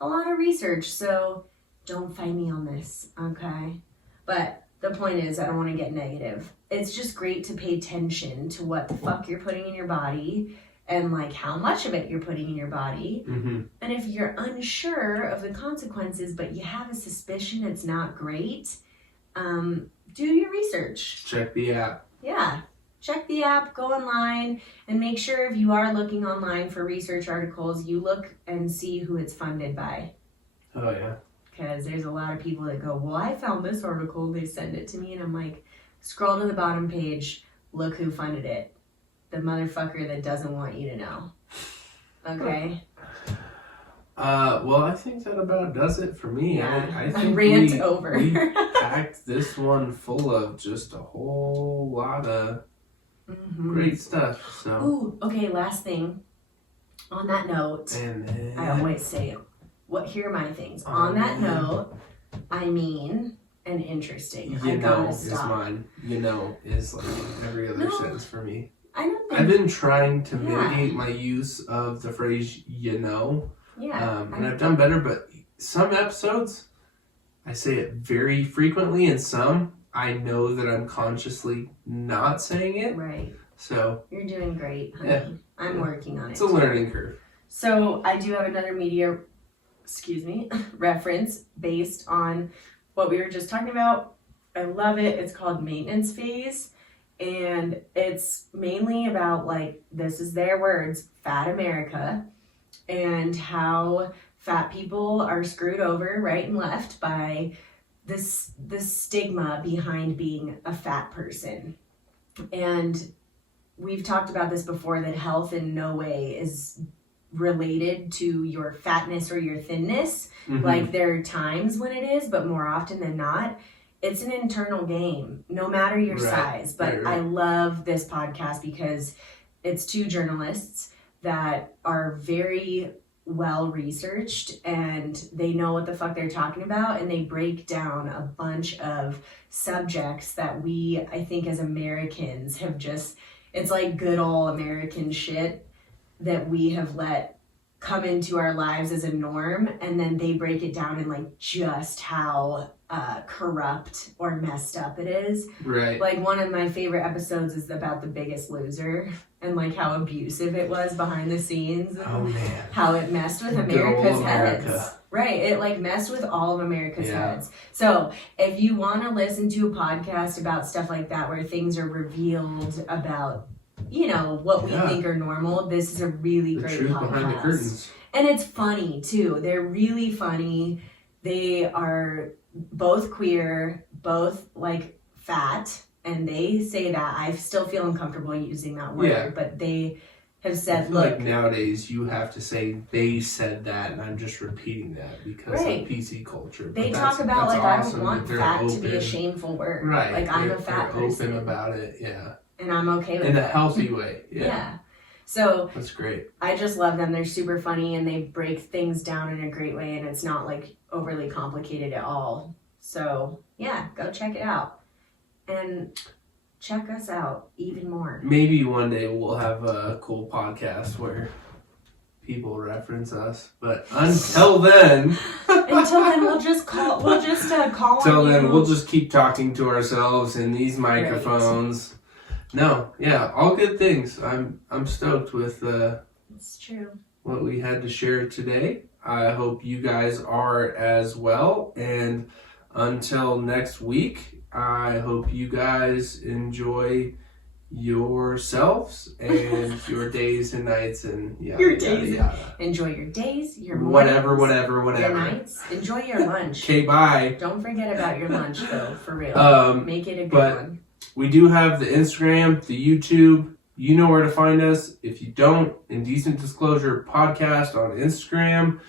a lot of research. So don't fight me on this, okay? But the point is, I don't want to get negative. It's just great to pay attention to what the fuck you're putting in your body and how much of it you're putting in your body. And if you're unsure of the consequences, but you have a suspicion it's not great, do your research. Check the app. Yeah. Check the app, go online, and make sure if you are looking online for research articles, you look and see who it's funded by. Oh, yeah. Because there's a lot of people that go, well, I found this article, they send it to me, and I'm like, scroll to the bottom page, look who funded it. The motherfucker that doesn't want you to know. Okay? Well, I think that about does it for me. Yeah. I think over. We packed this one full of just a whole lot of great stuff. So. Ooh, okay, last thing. On that note, I always say, here are my things. On that note, and interesting. I gotta stop. Is mine. Is every other sentence for me. I've been trying to mitigate my use of the phrase, Yeah. And I've done better, but some episodes, I say it very frequently, and some, I know that I'm consciously not saying it. Right. So. You're doing great, honey. Yeah. I'm working on it. It's a learning curve. So I do have another media, reference based on what we were just talking about. I love it. It's called Maintenance Phase. And it's mainly about, like, this is their words, fat America, and how fat people are screwed over right and left by the stigma behind being a fat person. And we've talked about this before, that health in no way is related to your fatness or your thinness. Like, there are times when it is, but more often than not, it's an internal game, no matter your size. But I love this podcast because it's two journalists that are very well researched, and they know what the fuck they're talking about, and they break down a bunch of subjects that we, I think, as Americans have just, it's like good old American shit that we have let come into our lives as a norm, and then they break it down in, like, just how corrupt or messed up it is. Right. Like, one of my favorite episodes is about The Biggest Loser, and, like, how abusive it was behind the scenes. Oh, man. How it messed with America's heads. Right. It, like, messed with all of America's heads. So if you want to listen to a podcast about stuff like that, where things are revealed about, you know, what we think are normal, this is a really great truth podcast. Behind the curtains. And it's funny too. They're really funny. They are both queer, both, like, fat, and they say that. I still feel uncomfortable using that word, but they have said, look, like nowadays you have to say they said that, and I'm just repeating that because of PC culture. They talk about, like, awesome. I don't want fat to be a shameful word. Right. Like, I'm a fat person. Open about it, and I'm okay with it. In a healthy way, So that's great. I just love them. They're super funny, and they break things down in a great way, and it's not, like, overly complicated at all. So yeah, go check it out. And check us out even more. Maybe one day we'll have a cool podcast where people reference us, but until then, we'll just call. Until then, we'll just keep talking to ourselves in these microphones. Right. No, yeah, all good things. I'm stoked with it's true. What we had to share today. I hope you guys are as well, and until next week, I hope you guys enjoy yourselves and your days and nights and your days. Yada. Enjoy your days, your mornings, whatever. Your nights. Enjoy your lunch. Okay, bye. Don't forget about your lunch, though, for real. Make it a good one. We do have the Instagram, the YouTube. You know where to find us. If you don't, Indecent Disclosure Podcast on Instagram.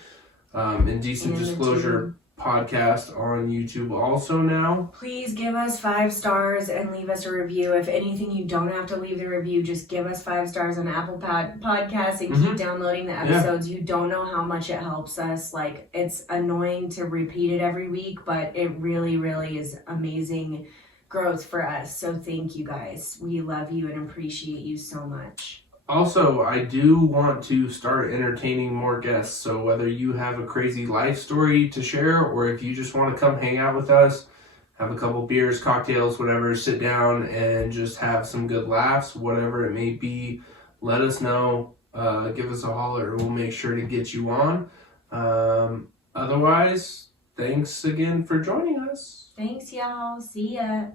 Indecent Disclosure Podcast on YouTube also now. Please give us 5 stars and leave us a review. If anything, you don't have to leave the review. Just give us 5 stars on Apple Podcasts and keep downloading the episodes. You don't know how much it helps us. Like, it's annoying to repeat it every week, but it really, really is amazing growth for us. So thank you guys. We love you and appreciate you so much. Also, I do want to start entertaining more guests, so whether you have a crazy life story to share, or if you just want to come hang out with us, have a couple beers, cocktails, whatever, sit down and just have some good laughs, whatever it may be, let us know, give us a holler, we'll make sure to get you on. Otherwise, thanks again for joining us. Thanks, y'all. See ya.